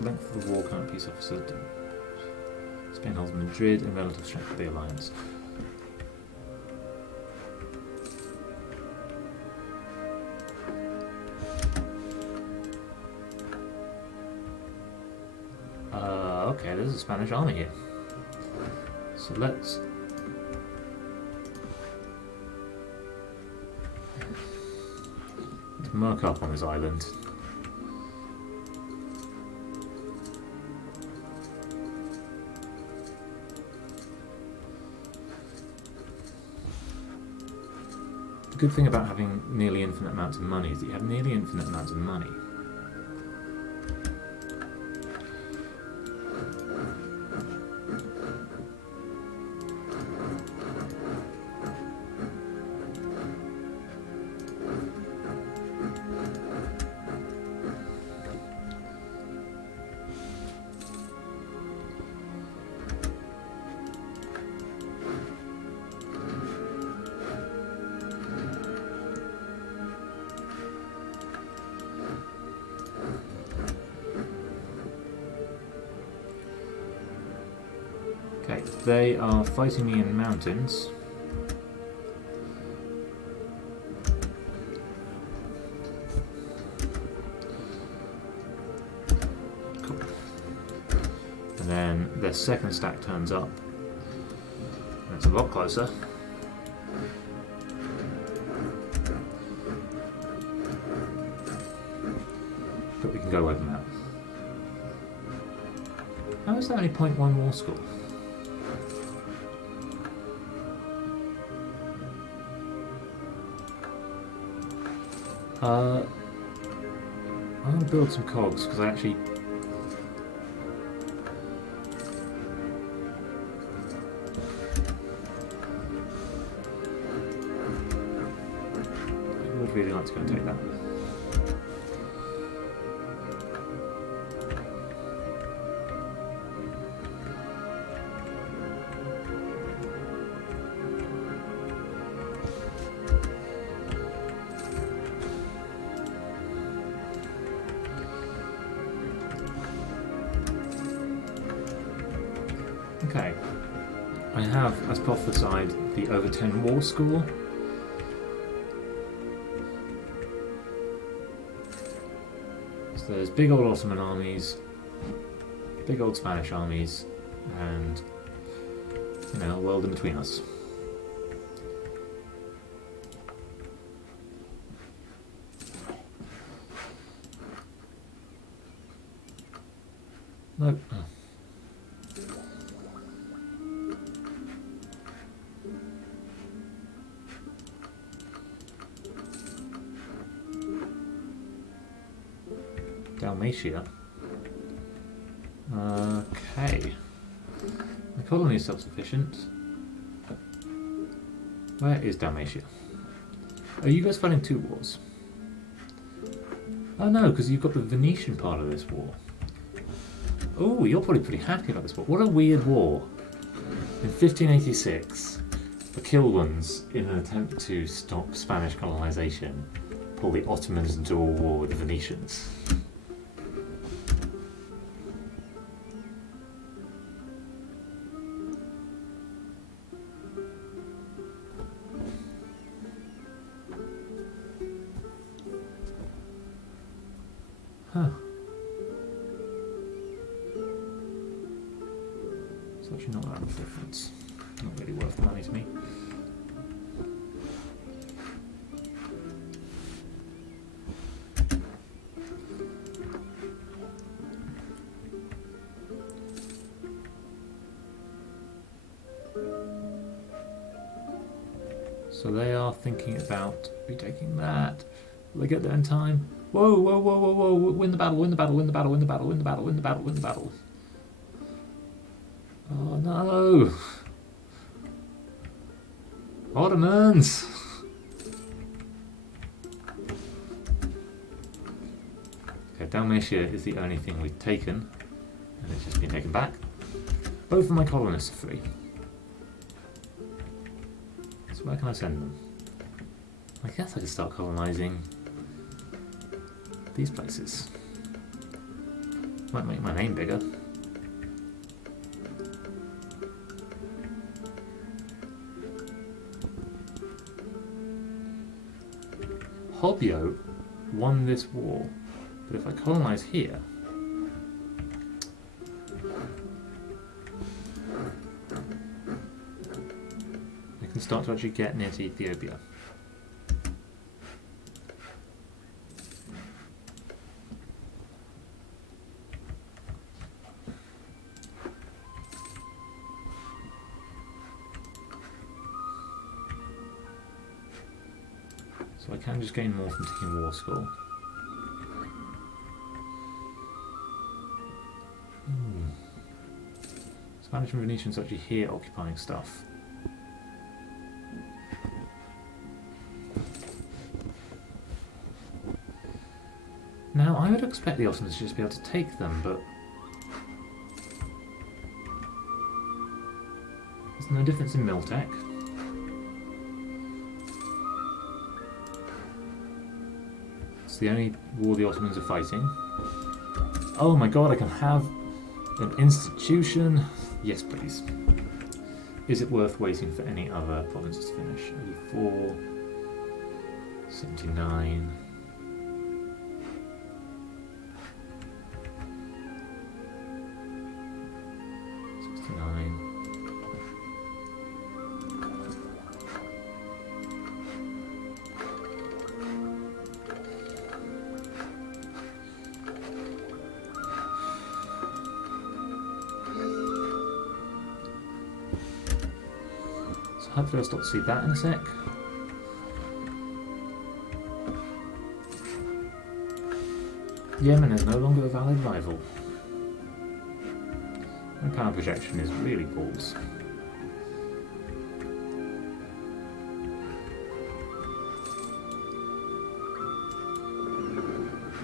Length of the war, current peace officer. Spain holds Madrid and relative strength of the alliance. Okay, there's a Spanish army here. So let's... mark up on this island. The good thing about having nearly infinite amounts of money is that you have nearly infinite amounts of money. Okay, they are fighting me in mountains. Cool. And then their second stack turns up. That's a lot closer. can go over that. How is that only 0.1 war score? I'm going to build some cogs because I actually... I would really like to go and take that. Okay, I have, as prophesied, the over 10 war score. So there's big old Ottoman armies, big old Spanish armies, and, you know, a world in between us. Nope. Oh. Dalmatia. Okay. The colony is self-sufficient. Where is Dalmatia? Are you guys fighting two wars? Oh no, because you've got the Venetian part of this war. Oh, you're probably pretty happy about this war. What a weird war. In 1586, the Kilwans, in an attempt to stop Spanish colonization, pull the Ottomans into a war with the Venetians. Huh. It's actually not that much difference. Not really worth the money to me. So they are thinking about retaking that. Will they get there in time? Whoa, whoa, whoa, whoa, whoa, win the battle, win the battle, win the battle, win the battle, win the battle, win the battle, win the battle. Oh no! Ottomans! Okay, Dalmatia is the only thing we've taken, and it's just been taken back. Both of my colonists are free. So where can I send them? I guess I could start colonising these places. Might make my name bigger. Hobyo won this war, but if I colonise here, I can start to actually get near to Ethiopia. So I can just gain more from taking war score. Spanish and Venetians actually here occupying stuff. Now I would expect the Ottomans to just be able to take them, but there's no difference in Miltech. It's the only war the Ottomans are fighting. Oh my god, I can have an institution. Yes, please. Is it worth waiting for any other provinces to finish? 84, 79. Hopefully I'll stop to see that in a sec. Yemen is no longer a valid rival. My power projection is really balls.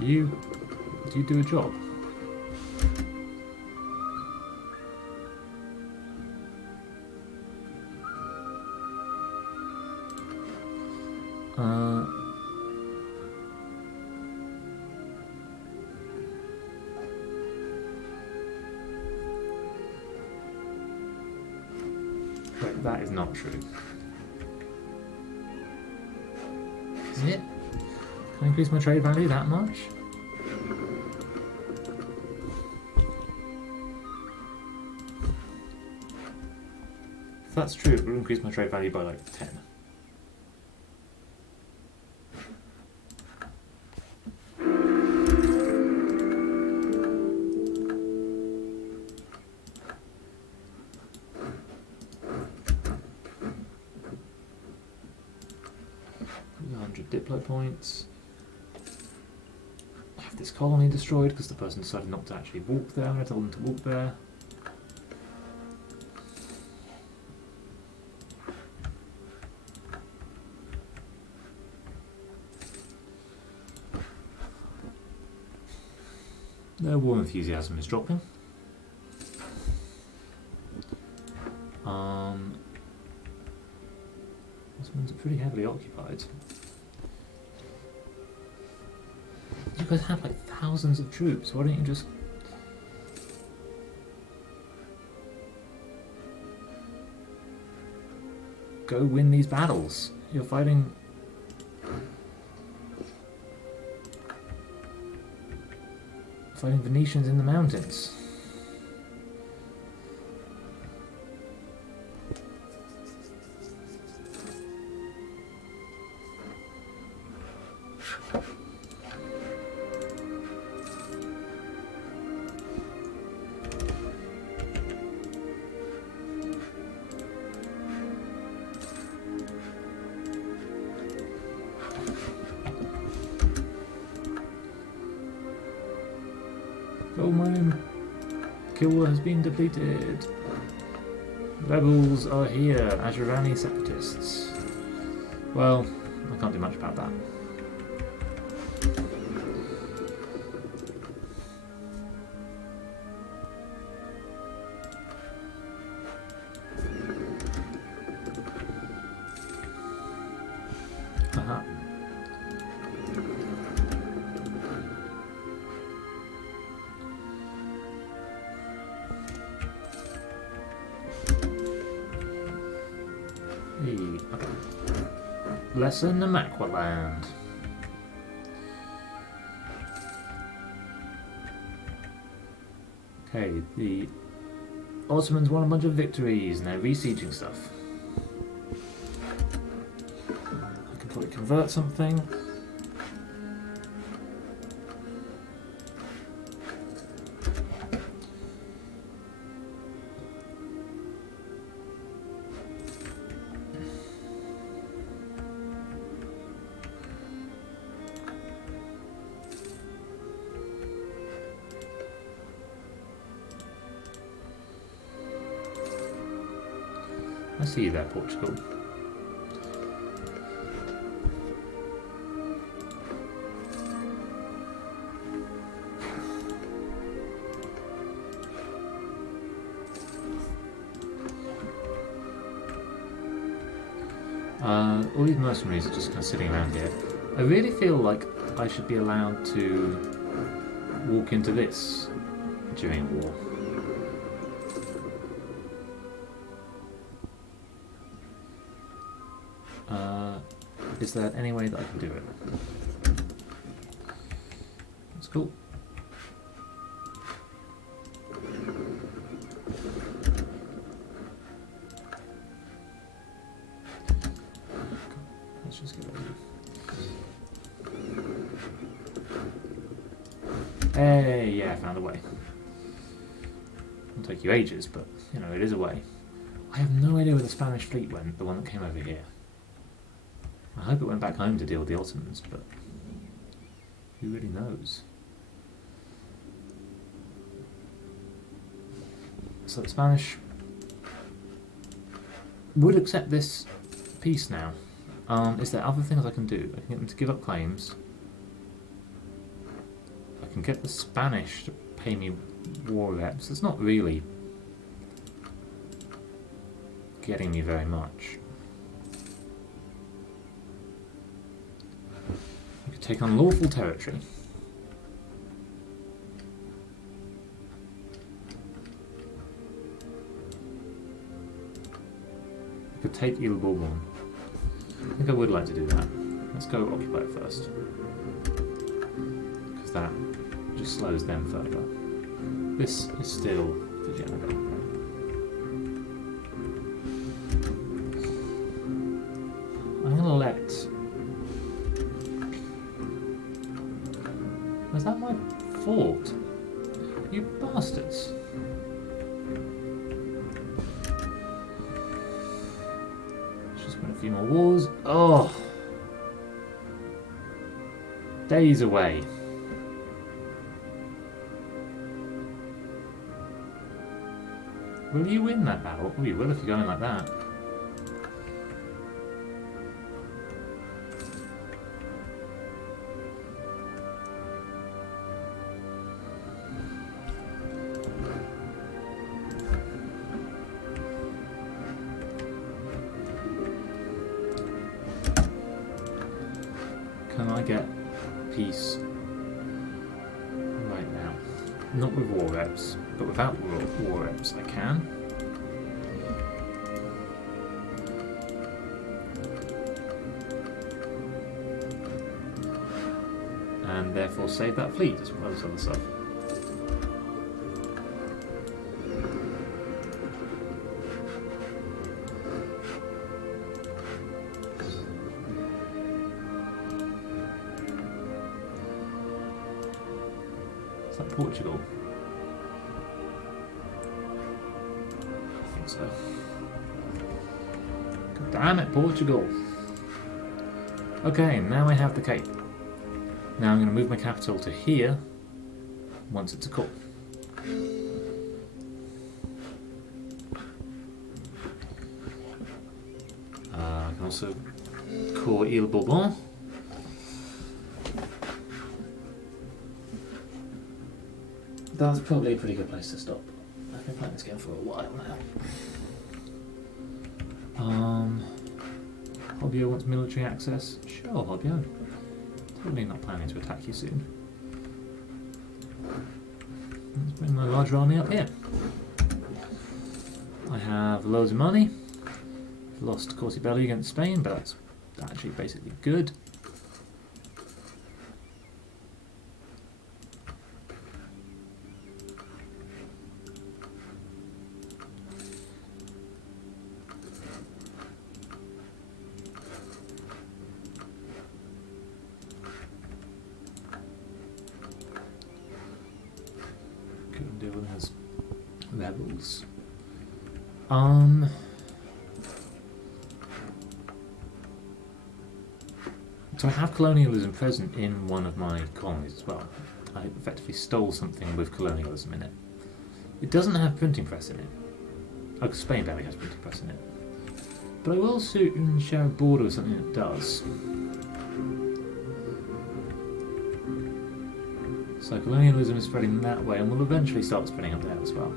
Do you do a job? Wait, that is not true. Is it? Can I increase my trade value that much? If that's true, it will increase my trade value by like 10. Diplo points. Have this colony destroyed because the person decided not to actually walk there. I'm going to tell them to walk there. Their war enthusiasm is dropping. Ottomans are pretty heavily occupied. You guys have like thousands of troops. Why don't you just go win these battles? You're fighting Venetians in the mountains. Gold mine. Kilwa has been depleted. Rebels are here, Ajurani separatists. Well, I can't do much about that. Aha. Okay. Lesson the Makwaland. Okay, the Ottomans won a bunch of victories and they're besieging stuff. I can probably convert something. I see you there, Portugal. All these mercenaries are just kind of sitting around here. I really feel like I should be allowed to walk into this during a war. Is there any way that I can do it? That's cool. Let's just get rid of you. Hey, yeah, I found a way. It'll take you ages, but you know, it is a way. I have no idea where the Spanish fleet went, the one that came over here. I hope it went back home to deal with the Ottomans, but who really knows? So the Spanish would accept this peace now. Is there other things I can do? I can get them to give up claims. I can get the Spanish to pay me war reps. It's not really getting me very much. I could take on lawful territory. I could take Ile Bourbon. I think I would like to do that. Let's go occupy it first. Because that just slows them further. This is still Virginia. I'm gonna let... Was that my fault? You bastards. Let's just win a few more wars. Oh! Days away. Will you win that battle? Oh, you will if you're going like that. Can I get peace right now? Not with war reps, but without war reps I can. And therefore save that fleet as well as other stuff. Is that Portugal? I think so. God damn it, Portugal! Okay, now I have the Cape. Now I'm going to move my capital to here once it's a call. I can also call Ile Bourbon. That's probably a pretty good place to stop. I've been playing this game for a while now. Hobbio wants military access. Sure, Hobbio. Totally not planning to attack you soon. Let's bring my larger army up here. I have loads of money. I've lost Corsi Belli against Spain, but that's actually basically good. Has rebels. So I have colonialism present in one of my colonies as well. I effectively stole something with colonialism in it. It doesn't have printing press in it. Oh, Spain barely has printing press in it. But I will soon share a border with something that does. So colonialism is spreading that way, and will eventually start spreading up there as well.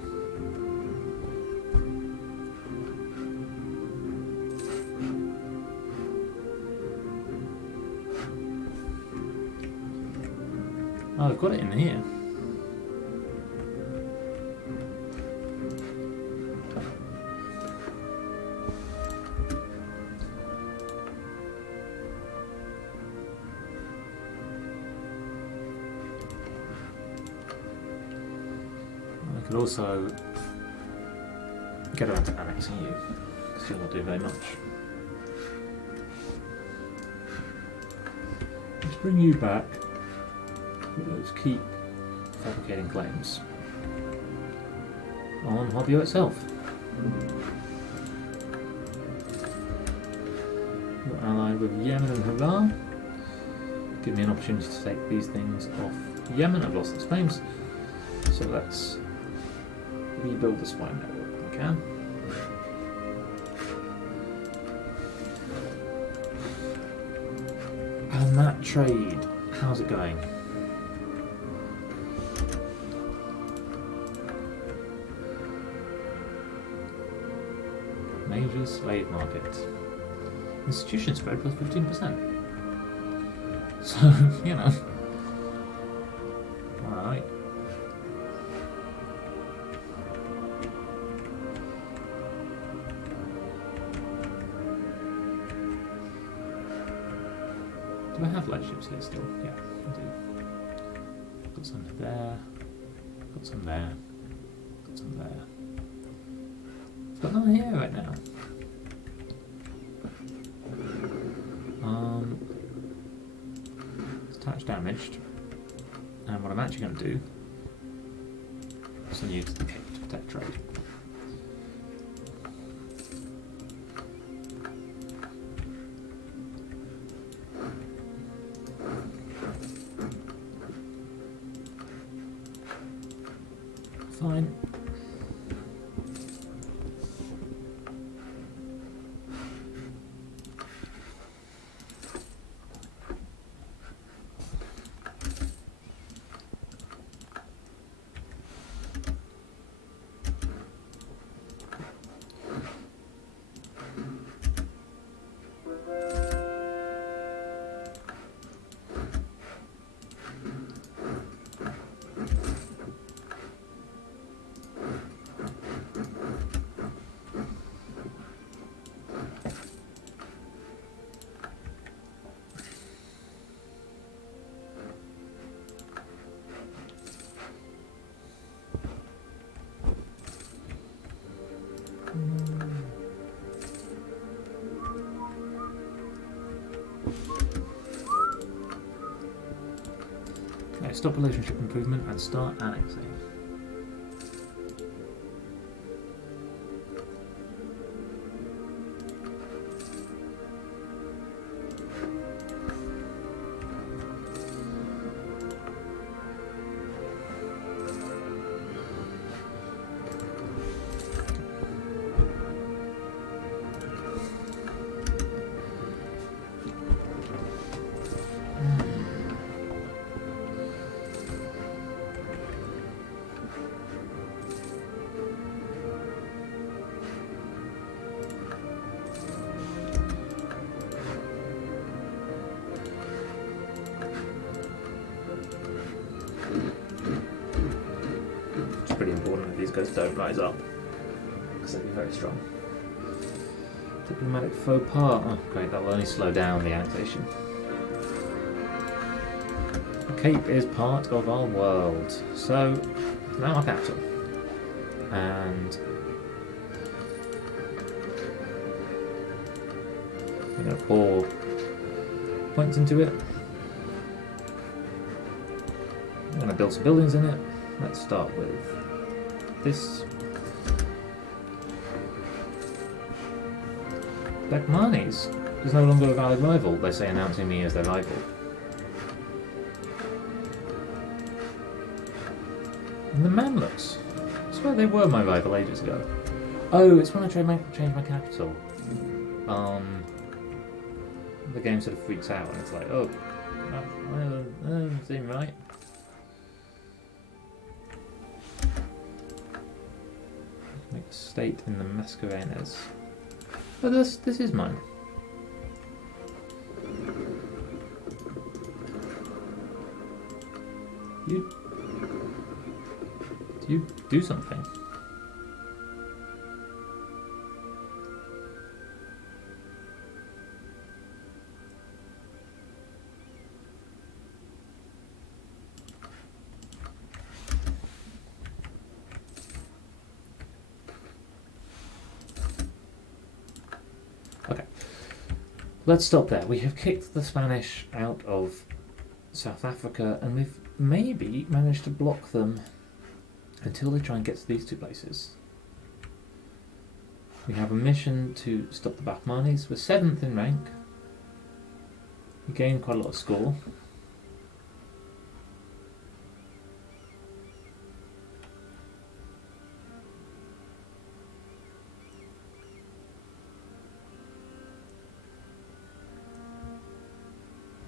Oh, I've got it in here. I could also get around to annexing you, because you'll not do very much. Let's bring you back. Let's keep fabricating claims on Hobbio itself. allied with Yemen and Hurrah. Give me an opportunity to take these things off Yemen. I've lost its claims. So let's rebuild the spy network if we can. And that trade, how's it going? Major slave market. Institution spread plus 15%. So, you know. Alright. Do I have light ships here still? Yeah, I do. Got some there. Got some there. Got some there. Got none here right now. It's touch damaged. And what I'm actually going to do is send you to the Cape to protect trade. Fine. Okay, stop relationship improvement and start annexing. Pretty important that these guys don't rise up because they'd be very strong. Diplomatic faux pas. Oh, great, that will only slow down the annexation. The Cape is part of our world, so now our capital. And we're going to pour points into it. I'm going to build some buildings in it. Let's start with this. Beckmanis is no longer a valid rival, they say, announcing me as their rival. And the Mamluks. I swear they were my rival ages ago. Oh, it's when I changed my capital. The game sort of freaks out and it's like, oh, that doesn't seem right. Make a state in the Mascarenes. Oh, this is mine. You do something. Okay, let's stop there. We have kicked the Spanish out of South Africa and we've maybe managed to block them until they try and get to these two places. We have a mission to stop the Bahmanis. We're 7th in rank. You gain quite a lot of score.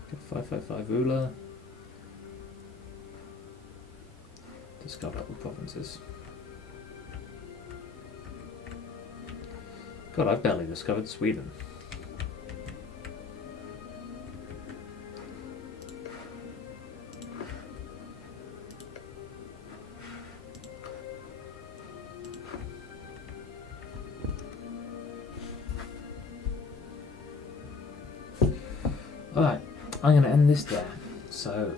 Get 555 ruler. Discover all provinces. God, I've barely discovered Sweden. Alright, I'm going to end this there. So,